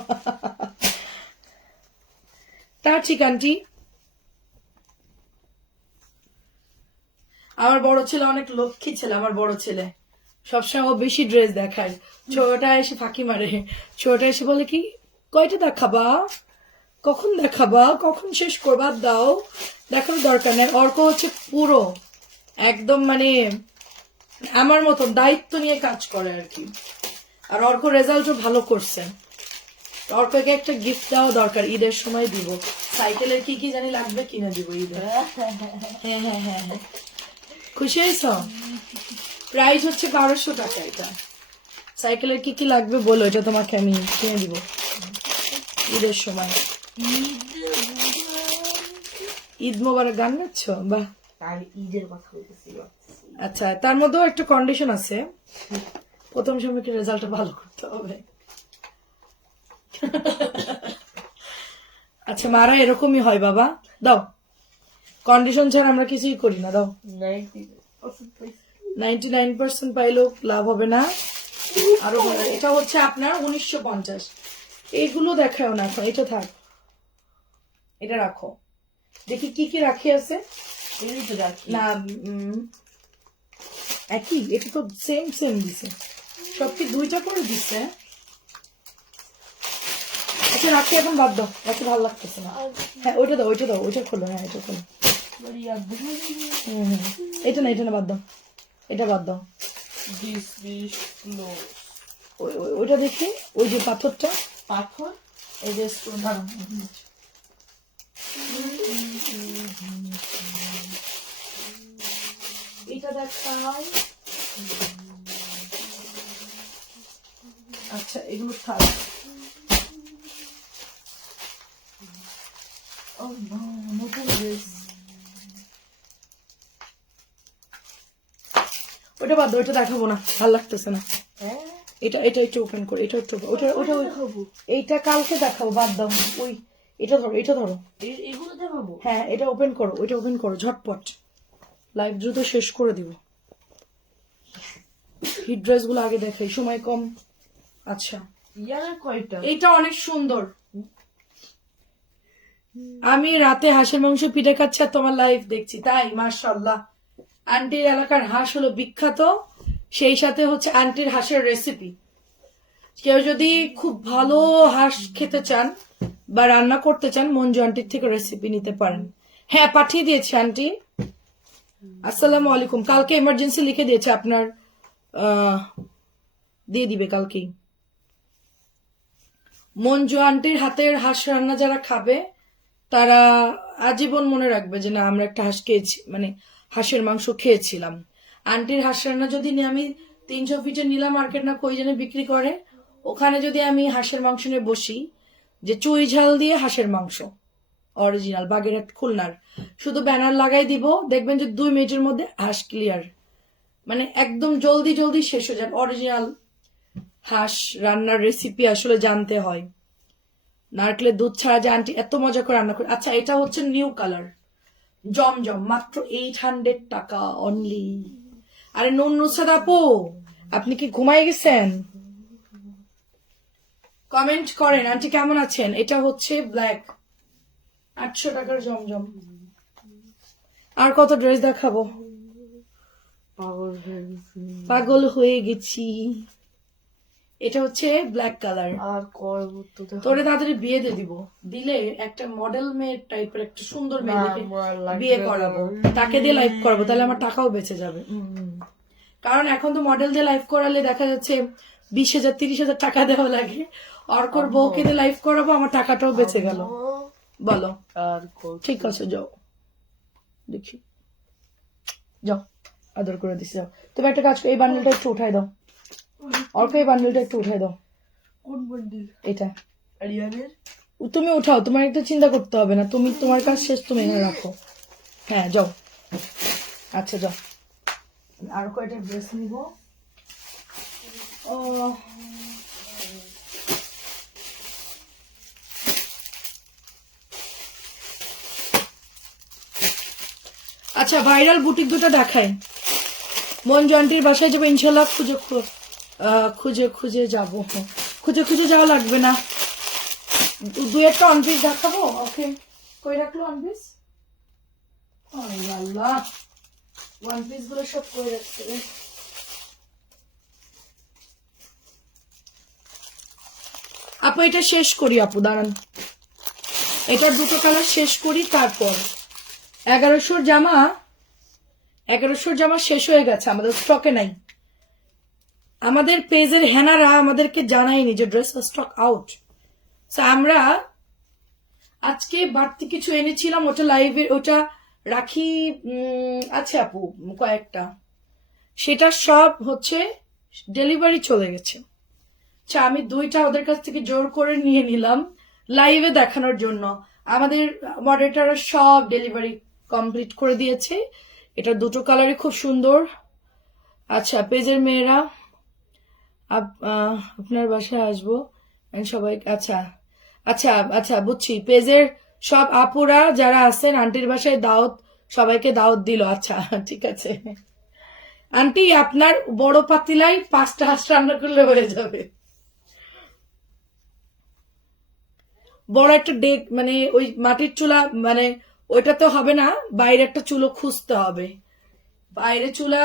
তা ঠিক আন্টি। আমার বড় ছেলে অনেক লক্ষ্মী ছেলে, আমার বড় ছেলে সবসময় ও বেশি ড্রেস দেখায়। ছোটটা এসে ফাঁকি মারে, ছোটটা এসে বলে কি কয়টা দেখাবা, কখন দেখাবা, কখন শেষ করবা, দাও, দেখার দরকার নেই। অর্ক হচ্ছে পুরো একদম মানে আমার মতন দায়িত্ব নিয়ে কাজ করে আর কি। আর অর্ক রেজাল্টও ভালো করছে। অর্ককে একটা গিফট দেওয়া দরকার, ঈদের সময় দিব। সাইকেলের কি কি জানি লাগবে, কিনে দিব ঈদে। হ্যাঁ হ্যাঁ হ্যাঁ হ্যাঁ, খুশি হয়েছ? প্রাইস হচ্ছে 1200 টাকা। এটা সাইকেলের কি কি লাগবে বলো, এটা তোমাকে আমি কিনে দিব ঈদের সময়। ঈদ মোবারক গান গাচ্ছ? বাহ, তার ঈদের কথা বলতেছি। আচ্ছা, তার মধ্যেও একটা কন্ডিশন আছে, প্রথম সময় কি রেজাল্ট ভালো করতে হবে। আচ্ছা, মারা এরকমই হয় বাবা। দাও, কন্ডিশন ছাড়া আমরা কিছুই করি না। দাও, 99% পাইলেও লাভ হবে না। আরো ভালো। এটা হচ্ছে আপনার 1950। এইগুলো দেখাও না এখন, এটা থাক, এটা রাখো। দেখি কি কি রাখি আছে না। একই, এটা তো সেম সেম দিছে, সব কি 2টা করে দিচ্ছে। আচ্ছা রাখি, এখন বাদ দাও, রাখি ভালো লাগতেছে না। হ্যাঁ ওইটা দাও, ওইটা দাও, ওইটা খোলো। হ্যাঁ এটা খোলো। এটা না, এটা না, বাদ দাও, এটা বাদ দাও। ওইটা দেখি, ওই যে পাথরটা, পাথর, এই যে এটা দেখাও। আচ্ছা এগুলো থাক। নতুন ড্রেস, ওটা বাদ দাও, ওইটা দেখাবো না, ভালো লাগতেছে না। এটা এটা একটু ওপেন করো, এটা একটু, ওটা ওটা এইটা কালকে দেখাবো, বাদ দাও। ওই এটা ধরো, এটা ধরো, এগুলো দেখাবো। হ্যাঁ এটা ওপেন করো, ওইটা ওপেন করো ঝটপট, লাইভ দ্রুত শেষ করে দিব। হিট ড্রেস গুলো আগে দেখাই, সময় কম। আচ্ছা, ইয়ার কয়টা? এটা অনেক সুন্দর। আমি রাতে হাঁসের মাংস পিঠে খাচ্ছি আর তোমার লাইভ দেখছি, তাই? মাশাআল্লাহ। আন্টির এলাকার হাঁস হলো বিখ্যাত, সেই সাথে হচ্ছে আন্টির হাঁসের রেসিপি। কেউ যদি খুব ভালো হাঁস খেতে চান বা রান্না করতে চান, মঞ্জু আন্টির থেকে রেসিপি নিতে পারেন। হ্যাঁ, পাঠিয়ে দিয়েছি আন্টি। আসসালামু আলাইকুম। কালকে এমার্জেন্সি লিখে দিয়েছে আপনার, দিয়ে দিবে কালকেই। মঞ্জু আন্টির হাতের হাঁস রান্না যারা খাবে তারা আজীবন মনে রাখবে যে না, আমরা একটা হাঁস খেয়েছি, মানে হাঁসের মাংস খেয়েছিলাম। আন্টির হাঁস রান্না যদি আমি 300 ফিটে নীলা মার্কেট না কই জানে বিক্রি করে, ওখানে যদি আমি হাঁসের মাংস নিয়ে বসি, যে চুই ঝাল দিয়ে হাঁসের মাংস অরিজিনাল বাগেরহাট খুলনার, শুধু ব্যানার লাগাই দিব, দেখবেন যে 2 মিনিটের মধ্যে হাঁস ক্লিয়ার, মানে একদম জলদি জলদি শেষ হয়ে যাবে। অরিজিনাল হাঁস রান্নার রেসিপি আসলে জানতে হয়, নারকেলের দুধ ছাড়া যে আন্টি এত মজা করে রান্না করে। আচ্ছা, এটা হচ্ছে নিউ কালার জমজম, মাত্র 800 টাকা অনলি। আরে নুসরাত আপু, আপনি কি ঘুমাই গেছেন? কমেন্ট করেন আন্টি কেমন আছেন। এটা হচ্ছে ব্ল্যাক, 800 টাকার জমজম। আর কত ড্রেস দেখাবো? পাগল হয়ে গেছি। এটা হচ্ছে ব্ল্যাক কালার। আর করবো তো দেখো। তোরে তাড়াতাড়ি বিয়ে দিয়ে দিব, দিলে একটা মডেল মেয়ে টাইপের একটা সুন্দর মেয়ে দেখে বিয়ে করাবো, তাকে দিয়ে লাইভ করাবো, তাহলে আমার টাকাও বেঁচে যাবে। কারণ এখন তো মডেল দিয়ে লাইভ করালে দেখা যাচ্ছে 20,000 30,000 টাকা দেওয়া লাগে। অর্কর বউকে দিয়ে লাইভ করাবো, আমার টাকাটাও বেঁচে গেল। বলো। আর কত? ঠিক আছে, যাও দেখি, যাও আদর করে দিছি, যাও। তুমি একটা কাজ করো, এই বান্ডেলটা একটু উঠাই দাও। অর্ক, এই বান্ডেলটা একটু উঠাই দাও। কোন বান্ডিল? এটা আরিয়ানের? তুমি উঠাও, তোমার একটু চিন্তা করতে হবে না, তুমি তোমার কাজ শেষ, তুমি এখানে রাখো। হ্যাঁ, যাও। আচ্ছা, যাও। আর কয়টা ড্রেস নিব? ও, আচ্ছা, ভাইরাল বুটিক দুটো দেখাই। মঞ্জু আন্টির বাসায় যাবো ইনশাল্লাহ, খুঁজে খুঁজে যাবো। খুঁজে খুঁজে যাওয়া লাগবে না, 2-1টা অন পিস দেখাবো। ওকে, কই রাখলো on piece? Allah, one piece গুলো সব কই রাখছে রে। আপু এটা শেষ করি, আপু দাঁড়ান, এটা দুটো কালার শেষ করি, তারপর 1100 জামা শেষ হয়ে গেছে, আমাদের স্টকে নাই। আমাদের পেজের হেনারা আমাদেরকে জানায়নি যে ড্রেস স্টক আউট। আমরা আজকে বাড়তি কিছু এনেছিলাম, ওটা লাইভে, ওটা রাখি আছে আপু কয়েকটা, সেটা সব হচ্ছে ডেলিভারি চলে গেছে। আচ্ছা, আমি 2টা ওদের কাছ থেকে জোর করে নিয়ে নিলাম লাইভে দেখানোর জন্য। আমাদের মডারেটর সব ডেলিভারি কমপ্লিট করে দিয়েছে। এটা দুটো কালারই খুব সুন্দর। আচ্ছা, পেজের মেয়েরা আপনার বাসায় আসবো সবাই। আচ্ছা আচ্ছা আচ্ছা, বুঝছি, পেজের সব আপুরা যারা আছেন আন্টির বাসায় দাওয়াত, সবাইকে দাওয়াত দিল। আচ্ছা, ঠিক আছে আন্টি, আপনার বড় পাতিলাই 5টা হাঁস রান্না করলে হয়ে যাবে। বড় একটা ডেক, মানে ওই মাটির চুলা, মানে ওইটা তো হবে না, বাইরে একটা চুলো খুঁজতে হবে, বাইরে চুলা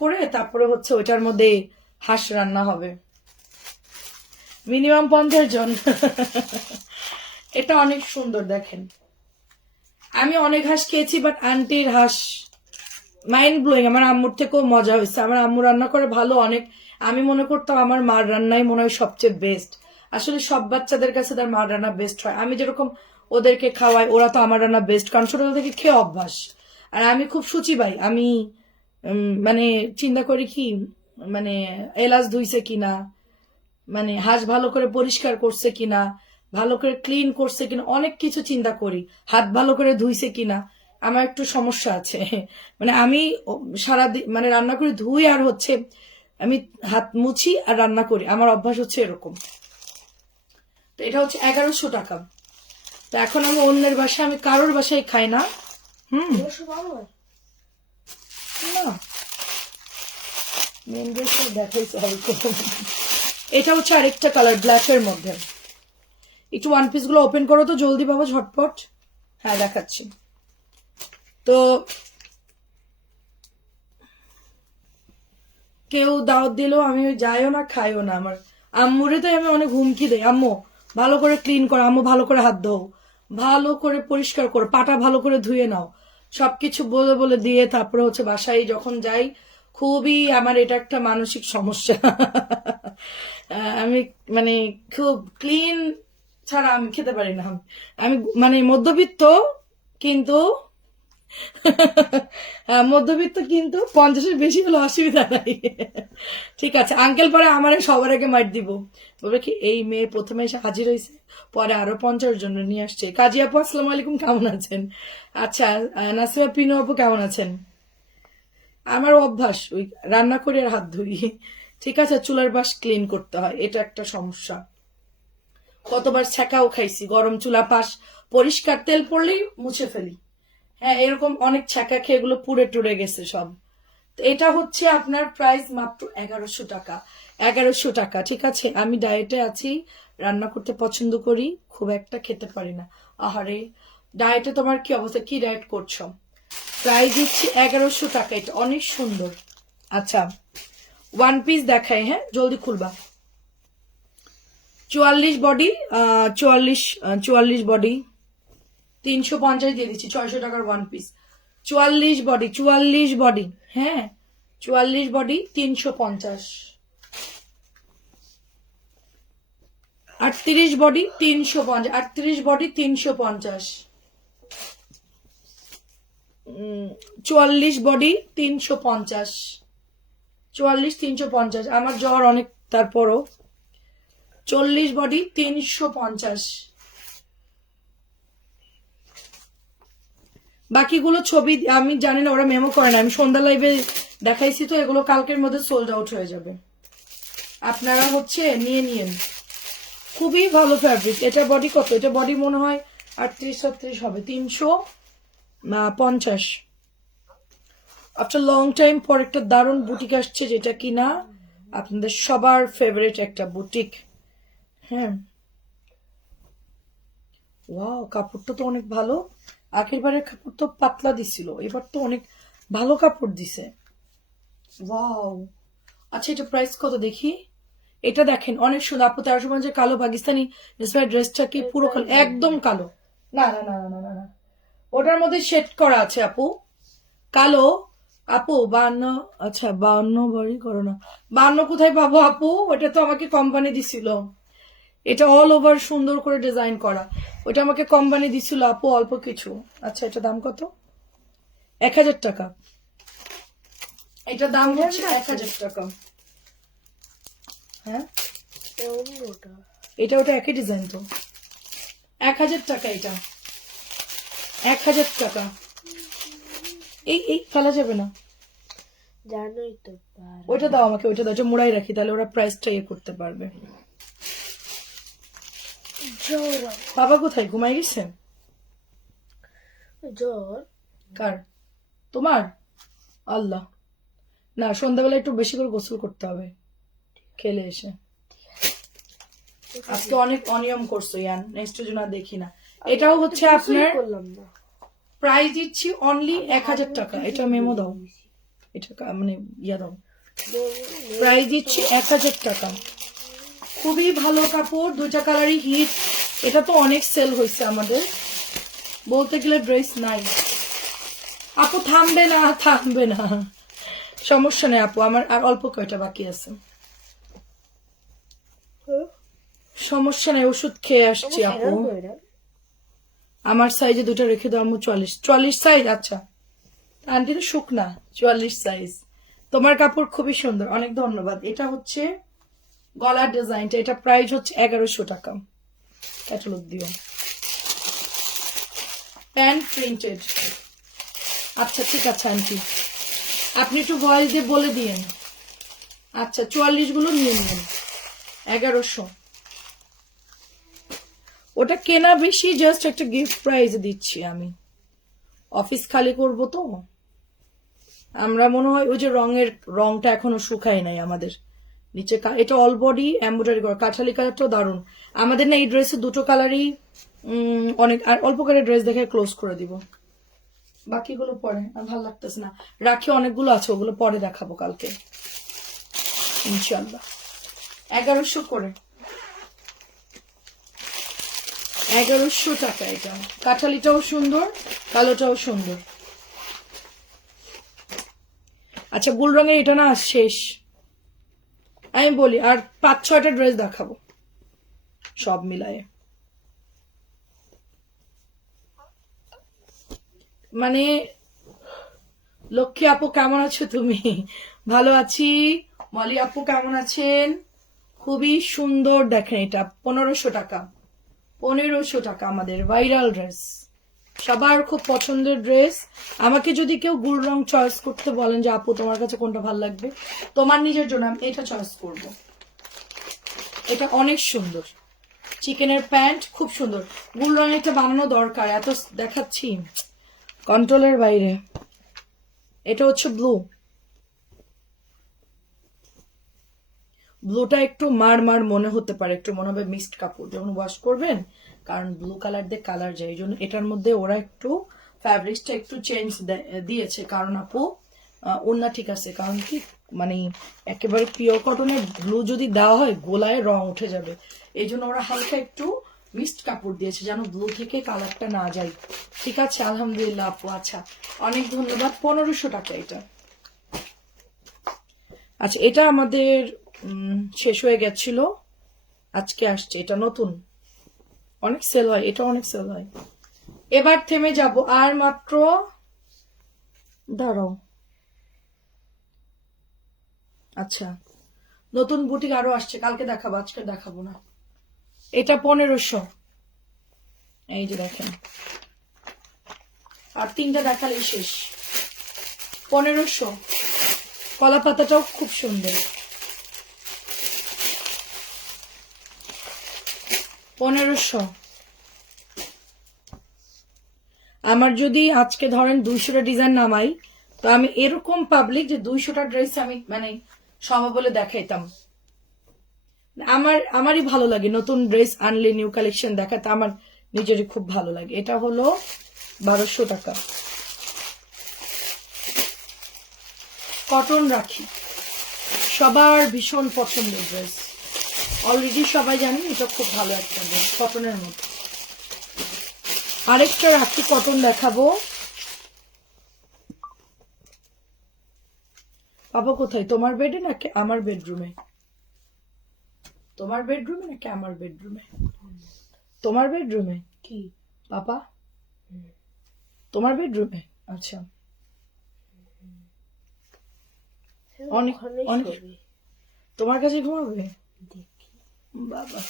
করে তারপরে হচ্ছে ওইটার মধ্যে হাঁস রান্না হবে, মিনিমাম 50 জন। এটা অনেক সুন্দর, দেখেন। আমি অনেক হাঁস খেয়েছি, বাট আন্টির হাঁস মাইন্ড ব্লোয়িং। আমার আম্মুর থেকেও মজা হয়েছে, আমার আম্মু রান্না করে ভালো অনেক। আমি মনে করতাম আমার মার রান্নাই মনে হয় সবচেয়ে বেস্ট। আসলে সব বাচ্চাদের কাছে তার মার রান্না বেস্ট হয়। আমি যেরকম ওদেরকে খাওয়াই, ওরা তো আমার রান্না বেস্ট, কারণ ছোটবেলা থেকে খেয়ে অভ্যাস। আর আমি খুব শুচিবাই, আমি মানে চিন্তা করি কি, মানে এলাচ ধুইছে কিনা, মানে হাঁস ভালো করে পরিষ্কার করছে কিনা, ভালো করে ক্লিন করছে কিনা, অনেক কিছু চিন্তা করি। হাত ভালো করে ধুইছে কিনা। আমার একটু সমস্যা আছে, মানে আমি সারাদিন মানে রান্না করে ধুই আর হচ্ছে আমি হাত মুছি আর রান্না করি, আমার অভ্যাস হচ্ছে এরকম। তো এটা হচ্ছে 1100 টাকা। তো এখন আমি অন্যের বাসায়, আমি কারোর বাসায় খাই না। না, মেন ড্রেসটা দেখাইছে হয়তো। এটা হচ্ছে আরেকটা কালার ব্ল্যাকের মধ্যে। একটু ওয়ান পিস গুলো ওপেন করো তো জলদি বাবা, ঝটপট। হ্যাঁ দেখাচ্ছি। তো কেউ দাওয়াত দিলেও আমি ওই যাইও না খাইও না। আমার আম্মুরে তো আমি অনেক হুমকি দেই, আম্মু ভালো করে ক্লিন করো, আম্মু ভালো করে হাত ধোও, ভালো করে পরিষ্কার করো, পাটা ভালো করে ধুয়ে নাও, সবকিছু বলে বলে দিয়ে তারপরে হচ্ছে বাসায় যখন যাই খুবই আমার এটা একটা মানসিক সমস্যা। আমি মানে খুব ক্লিন ছাড়া আমি খেতে পারি না। আমি মানে মধ্যবিত্ত, কিন্তু মধ্যবিত্ত কিন্তু 50-এর বেশি হলে অসুবিধা নাই। ঠিক আছে আঙ্কেল, পরে আমার সবার আগে মার দিব, বলবে কি এই মেয়ে প্রথমে এসে হাজির হয়েছে, পরে আরো 50 জন্য নিয়ে আসছে। কাজী আপু আসসালামু আলাইকুম, কেমন আছেন? আচ্ছা নাসিমা পিনু আপু কেমন আছেন? আমার অভ্যাস ওই রান্না করে আর হাত ধুই। ঠিক আছে, চুলার বাস ক্লিন করতে হয়, এটা একটা সমস্যা। কতবার ছ্যাঁকাও খাইছি, গরম চুলা পাশ পরিষ্কার তেল পড়লেই মুছে ফেলি। হ্যাঁ এরকম অনেক ছ্যাঁকা খেয়ে এগুলো পুড়ে টুড়ে গেছে সব। তো এটা হচ্ছে আপনার প্রাইস মাত্র 1100 টাকা। 1100 টাকা, ঠিক আছে। আমি ডায়েটে আছি, রান্না করতে পছন্দ করি, খুব একটা খেতে পারি না। আহারে ডায়েটে তোমার কি অবস্থা, কি ডায়েট করছো? প্রাইস দিচ্ছি 1100 টাকা, এটা অনেক সুন্দর। আচ্ছা ওয়ান পিস দেখাই, হ্যাঁ জলদি খুলবা। 44 বডি, 44 বডি 350 দিয়ে দিচ্ছি, 600 টাকার ওয়ান পিস। 44 বডি, 44 বডি, হ্যাঁ 44 বডি 350। 38 body 350, 38 body 350। 44 বডি 350, 44 350। আমার জ্বর অনেক তারপরও। 40 বডি 350। বাকিগুলো ছবি আমি জানি না, ওরা মেমো করে না, আমি সন্ধ্যা লাইভে দেখাইছি তো, এগুলো কালকের মধ্যে সোল্ড আউট হয়ে যাবে, আপনারা হচ্ছে নিয়ে নিয়েন। খুবই ভালো ফ্যাব্রিক। এটা বডি কত? এটা বডি মনে হয় 38-37 হবে, 350। আফটার লং টাইম পর একটা দারুণ বুটিক আসছে, যেটা কিনা আপনাদের সবার ফেভারিট একটা বুটিক। হ্যাঁ ওয়াও, কাপড়টা তো অনেক ভালো। আগের বারের কাপড় তো পাতলা দিছিল, এবার তো অনেক ভালো কাপড় দিছে। ওয়াও। আচ্ছা এটা প্রাইস কত দেখি? এটা দেখেন অনেক সুন্দর আপু। 1350 কালো পাকিস্তানি ড্রেসটা কি পুরো কালো, একদম কালো? না না না না না না, ওটার মধ্যে শেড করা আছে আপু, কালো। আপু 52, আচ্ছা 52 বড়ি করো না। 52 কোথায় পাবো আপু? ওটা তো আমাকে কোম্পানি দিছিল, এটা অল ওভার সুন্দর করে ডিজাইন করা, ওটা আমাকে কোম্পানি দিছিল আপু অল্প কিছু। আচ্ছা এটা দাম কত? 1000 টাকা। এটা দাম হচ্ছে 1000 টাকা। হ্যাঁ এটা ওটা একই ডিজাইন তো। 1000 টাকা এটা, 1000 টাকা। এই এই ফেলা যাবে না, জানোই তো। ওইটা দাও আমাকে, ওইটা দাও, ওটা মুড়াই রাখি, তাহলে ওরা প্রাইসটা ইয়ে করতে পারবে। বাবা কোথায়, ঘুমাই গেছে? জ্বর কার? তোমার? আল্লাহ, না সন্ধ্যাবেলা একটু বেশি করে গোসল করতে হবে খেলে এসে। আজকে অনেক অনিয়ম করছো ইয়ান, নেক্সট জন্য দেখি না। এটাও হচ্ছে আপনার করলাম না। প্রাইস দিচ্ছি অনলি 1000 টাকা। এটা মেমো দাও, এটা মানে ইয়া দাও, প্রাইস দিচ্ছি 1000 টাকা। খুবই ভালো কাপড়, দুইটা কালারই হিট। এটা তো অনেক সেল হয়েছে আমাদের, বলতে গেলে ড্রেস নাই। আপু থামবে না, থামবে না, সমস্যা নেই আপু, আমার আর অল্প কয়টা বাকি আছে, সমস্যা নেই, ওষুধ খেয়ে আসছি আপু। আমার সাইজে দুটো রেখে দাও আম্মু। 44 সাইজ, আচ্ছা আন্টির শুকনা 44 সাইজ। তোমার কাপড় খুবই সুন্দর, অনেক ধন্যবাদ। এটা হচ্ছে গলার ডিজাইনটা, এটা প্রাইস হচ্ছে 1100 টাকা। ক্যাটালগ দিও। Pant printed. আচ্ছা ঠিক আছে আন্টি, আপনি একটু ভয়েস দিয়ে বলে দিয়েন। আচ্ছা 44 গুলো নিয়ে নিন, 1100। ওটা কেনা বেশি, জাস্ট একটা গিফট প্রাইজ দিচ্ছি আমি, অফিস খালি করব তো। আমরা মনে হয় ওই যে রংটা এখনো শুকায় নাই আমাদের নিচে এটা অল বডি এমব্রয়ডারি করা কাঠালি কালারটাও দারুণ আমাদের না এই ড্রেসের দুটো কালারই অনেক আর অল্প করে ড্রেস দেখে ক্লোজ করে দিব বাকিগুলো পরে আর ভালো লাগতেছে না রাখি অনেকগুলো আছে ওগুলো পরে দেখাবো কালকে ইনশাল্লাহ 1100 করে 1100 টাকা এটা কাঠালিটাও সুন্দর কালোটাও সুন্দর আচ্ছা গুল রঙের এটা না শেষ আমি বলি আর 5-6টা ড্রেস দেখাবো সব মিলায়ে মানে লক্ষ্মী আপু কেমন আছো তুমি ভালো আছি মলি আপু কেমন আছেন খুবই সুন্দর দেখেন এটা 1500 টাকা 1500 টাকা আমাদের ভাইরাল ড্রেস সবার খুব পছন্দের ড্রেস আমাকে যদি কেউ গুল রং চয়েস করতে বলেন যে আপু তোমার কাছে কোনটা ভালো লাগবে তোমার নিজের জন্য আমি এটা চয়েস করব এটা অনেক সুন্দর চিকেনের প্যান্ট খুব সুন্দর গুল রং এটা বানানো দরকার এত দেখাচ্ছি কন্ট্রোলের বাইরে এটা হচ্ছে ব্লুটা একটু মার মনে হতে পারে একটু মনে হবে মিক্সড কাপড় যখন ওয়াশ করবেন কারণ ব্লু কালার দিয়ে কালার যায় এই জন্য এটার মধ্যে ওরা একটু ফ্যাব্রিক্সটা একটু চেঞ্জ দিয়েছে কারণ আপু ওনা ঠিক আছে কারণ কি মানে একেবারে পিওর কটনের ব্লু যদি দেওয়া হয় গোলায় রং উঠে যাবে এই জন্য ওরা হালকা একটু মিক্সড কাপড় দিয়েছে যেন ব্লু থেকে কালারটা না যায় ঠিক আছে আলহামদুলিল্লাহ আপু আচ্ছা অনেক ধন্যবাদ 1500 টাকা এটা আচ্ছা এটা আমাদের শেষ হয়ে গেছিল আজকে আসছে এটা নতুন অনেক সেল হয় এটা অনেক সেল হয় এবার থেমে যাব আর মাত্র দাঁড়াও আচ্ছা নতুন বুটিক আরো আসছে কালকে দেখাবো আজকে দেখাবো না এটা 1500 এই যে দেখেন আর 3টা দেখালেই শেষ 1500 কলা পাতাটাও খুব সুন্দর 1500 আমার যদি আজকে ধরেন 200টা ডিজাইন নামাই তো আমি এরকম পাবলিক যে 200টা ড্রেস আমি মানে সবাই বলে দেখাইতাম আমারই ভালো লাগে নতুন ড্রেস আনলে নিউ কালেকশন দেখাতে আমার নিজেরই খুব ভালো লাগে এটা হলো 1200 টাকা কটন রাখি সবার ভীষণ পছন্দের ড্রেস অলরেডি সবাই জানেন এটা খুব ভালো একটা ড্রেস কটনের মধ্যে আরেকটা রাখি কটন দেখাবো পাবো কোথায় তোমার বেডে নাকি আমার বেডরুমে তোমার বেডরুমে নাকি আমার বেডরুমে তোমার বেডরুমে কি পাপা তোমার বেডরুমে আচ্ছা অনেক অনেক তোমার কাছে ঘুমাবে দেখি বাবা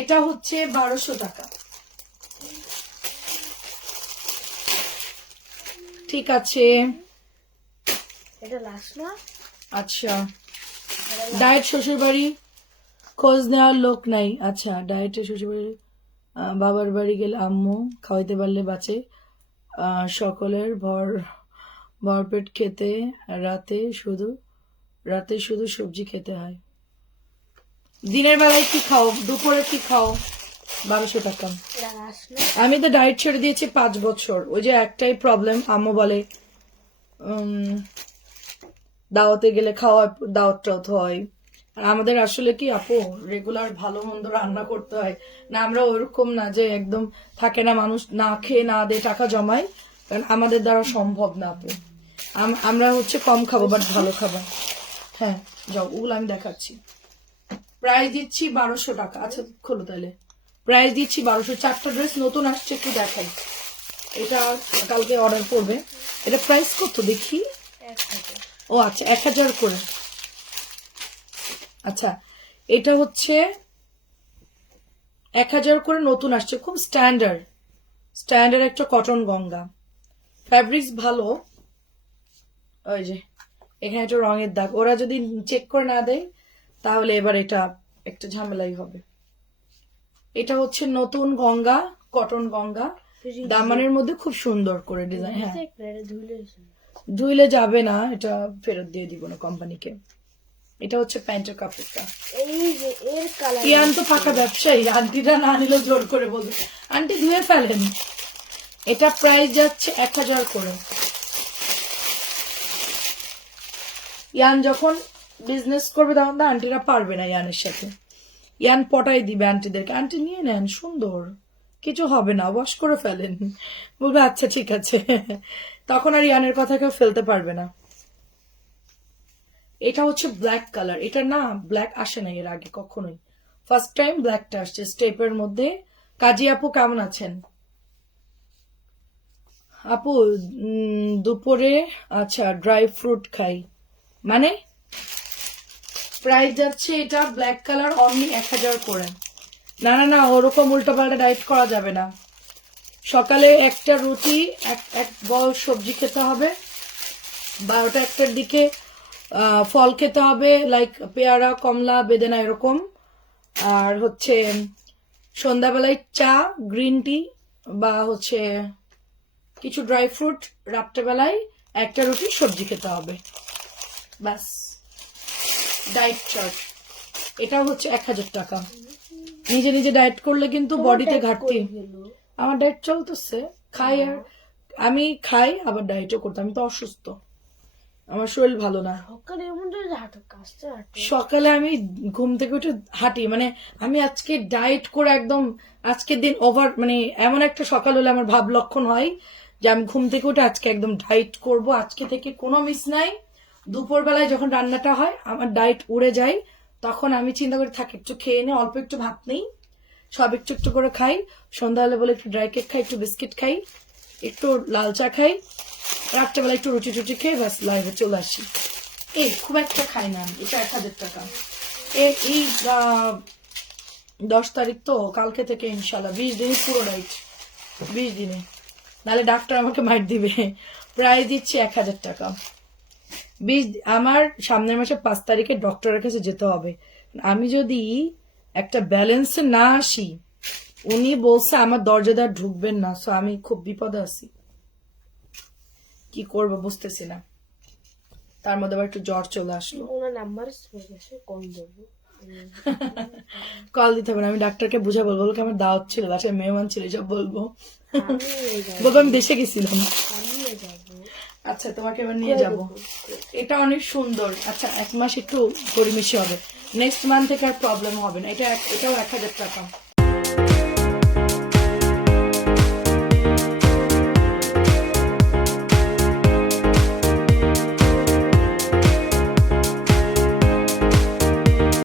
এটা হচ্ছে 1200 টাকা ঠিক আছে এটা লাস্ট না আচ্ছা ডায়েট শ্বশুর বাড়ি খোঁজ নেওয়ার লোক নাই আচ্ছা ডায়েটে শ্বশুর বাড়ি বাবার বাড়ি গেলে আম্মু খাওয়াইতে পারলে বাঁচে সকলের ভরপেট খেতে রাতে শুধু সবজি খেতে হয় দিনের বেলায় কি খাও দুপুরে কি খাও 1200 টাকা এটা লাস্ট না আমি তো ডায়েট ছেড়ে দিয়েছি 5 বছর ওই যে একটাই প্রবলেম আম্মু বলে দাওয়াতে গেলে খাওয়া দাওয়াতটাও তো হয় আর আমাদের আসলে কি আপু রেগুলার ভালো মন্দ রান্না করতে হয় না আমরা ওরকম না যে একদম থাকে না মানুষ না খেয়ে না দিয়ে টাকা জমায় কারণ আমাদের দ্বারা সম্ভব না আপু আমরা হচ্ছে কম খাবো বাট ভালো খাবো হ্যাঁ যাও ওগুলো আমি দেখাচ্ছি প্রাইস দিচ্ছি 1200 টাকা আচ্ছা খোলো তাহলে প্রাইস দিচ্ছি 1200 4টা ড্রেস নতুন আসছে একটু দেখাই এটা কালকে অর্ডার করবে এটা প্রাইস কত দেখি 1000 ও আচ্ছা 1000 করে আচ্ছা এটা হচ্ছে 1000 করে নতুন আসছে খুব স্ট্যান্ডার্ড একটা কটন গঙ্গা ফ্যাব্রিক্স ভালো ওই যে এখানে একটা রঙের দাগ ওরা যদি চেক করে না দেয় তাহলে এবার এটা একটা ঝামেলাই হবে এটা হচ্ছে নতুন গঙ্গা কটন গঙ্গা দামানের মধ্যে খুব সুন্দর করে ডিজাইন হ্যাঁ ধুইলে যাবে না, এটা ফেরত দিয়ে দিব না কোম্পানিকে। এটা হচ্ছে প্যান্টের কাপড়টা। এই যে এর কালার ইয়ান তো ফাঁকা ব্যবসায়ী, আন্টিরা না নিলেও জোর করে বলবে আন্টি ধুয়ে ফেলেন। এটা প্রাইস যাচ্ছে 1000 করে। ইয়ান যখন বিজনেস করবে তখন তো আন্টিরা পারবে না ইয়ানের সাথে, ইয়ান পটাই দিবে আন্টিদেরকে, আন্টি নিয়ে নেন সুন্দর, কিছু হবে না, ওয়াশ করে ফেলেন, বলবে আচ্ছা ঠিক আছে। তখন আর ইয়ানের কথা কেউ ফেলতে পারবে না। এটা হচ্ছে ব্ল্যাক কালার, এটা না ব্ল্যাক আসে না এর আগে কখনোই, ফার্স্ট টাইম ব্ল্যাকটা আসছে স্টেপের মধ্যে। কাজী আপু কেমন আছেন? আপু দুপুরে আচ্ছা ড্রাই ফ্রুট খাই মানে প্রাইস যাচ্ছে এটা ব্ল্যাক কালার অনলি 1000 করে। না না না, ওরকম উল্টাপাল্টা ডায়েট করা যাবে না। সকালে একটা রুটি, এক বল সবজি খেতে হবে, 12টা 1টার দিকে ফল খেতে হবে, লাইক পেয়ারা, কমলা, বেদানা এরকম। আর হচ্ছে সন্ধ্যাবেলায় চা, গ্রিন টি বা হচ্ছে কিছু ড্রাই ফ্রুট, রাত্রেবেলায় একটা রুটি, সবজি খেতে হবে, ব্যাস ডায়েট চার্ট। এটা হচ্ছে 1000 টাকা। নিজে নিজে ডায়েট করলে কিন্তু বডিতে ঘাটতি। আমার ডায়েট চলতেছে, খাই আর আমি খাই আবার ডায়েটও করতে, আমি তো অসুস্থ, আমার শরীর ভালো না। সকালে এমন তো হাঁটো, কাজটা হাঁটো। সকালে আমি ঘুম থেকে উঠে হাঁটি, মানে আমি আজকে ডায়েট করে একদম আজকের দিন ওভার, মানে এমন একটা সকাল হলে আমার ভাব লক্ষণ হয় যে আমি ঘুম থেকে উঠে আজকে একদম ডায়েট করব, আজকে থেকে কোনো মিস নাই। দুপুর বেলায় যখন রান্নাটা হয় আমার ডায়েট উড়ে যায়, তখন আমি চিন্তা করে থাকি একটু খেয়ে নে, অল্প একটু ভাত নেই, সব একটু একটু করে খাই। সন্ধ্যা হলে বলে একটু ড্রাই কেক খাই, একটু বিস্কিট খাই, একটু লাল চা খাই, রাত্রেবেলা একটু রুটি টুটি খেয়ে ব্যাস লাইভে চলে আসি। এই খুব একটা খাই না আমি। এটা 1000 টাকা। এই 10 তারিখ তো, কালকে থেকে ইনশাল্লাহ 20 দিনই পুরো ডাইট, 20 দিনে, নাহলে ডাক্তার আমাকে মার দিবে। প্রায় দিচ্ছি 1000 টাকা। আমার সামনের মাসে 5 তারিখে ডক্টরের কাছে যেতে হবে। আমি যদি একটা ব্যালেন্সে না আসি, উনি বলছে আমার দরজাদার ঢুকবেন না, সো আমি খুব বিপদে আছি, কি করবো বুঝতেছি না। তার মধ্যে আবার একটু জ্বর চলে আসলো। ওনার নাম্বার গেছে, কল দেবো। কল দিতে হবে না, আমি ডাক্তারকে বুঝা বলবো, বলবো কি আমার দাওয়াত ছিল, বাসায় মেহমান ছিল, এসব বলবো। আমি নিয়ে যাবো, বলবো আমি দেশে গেছিলাম। আমি নিয়ে যাবো। আচ্ছা তোমাকে এবার নিয়ে যাব। এটা অনেক সুন্দর। আচ্ছা 1 মাস একটু পরিমিশি হবে, নেক্সট মান্থ থেকে আর প্রবলেম হবে না। এটাও 1000 টাকা।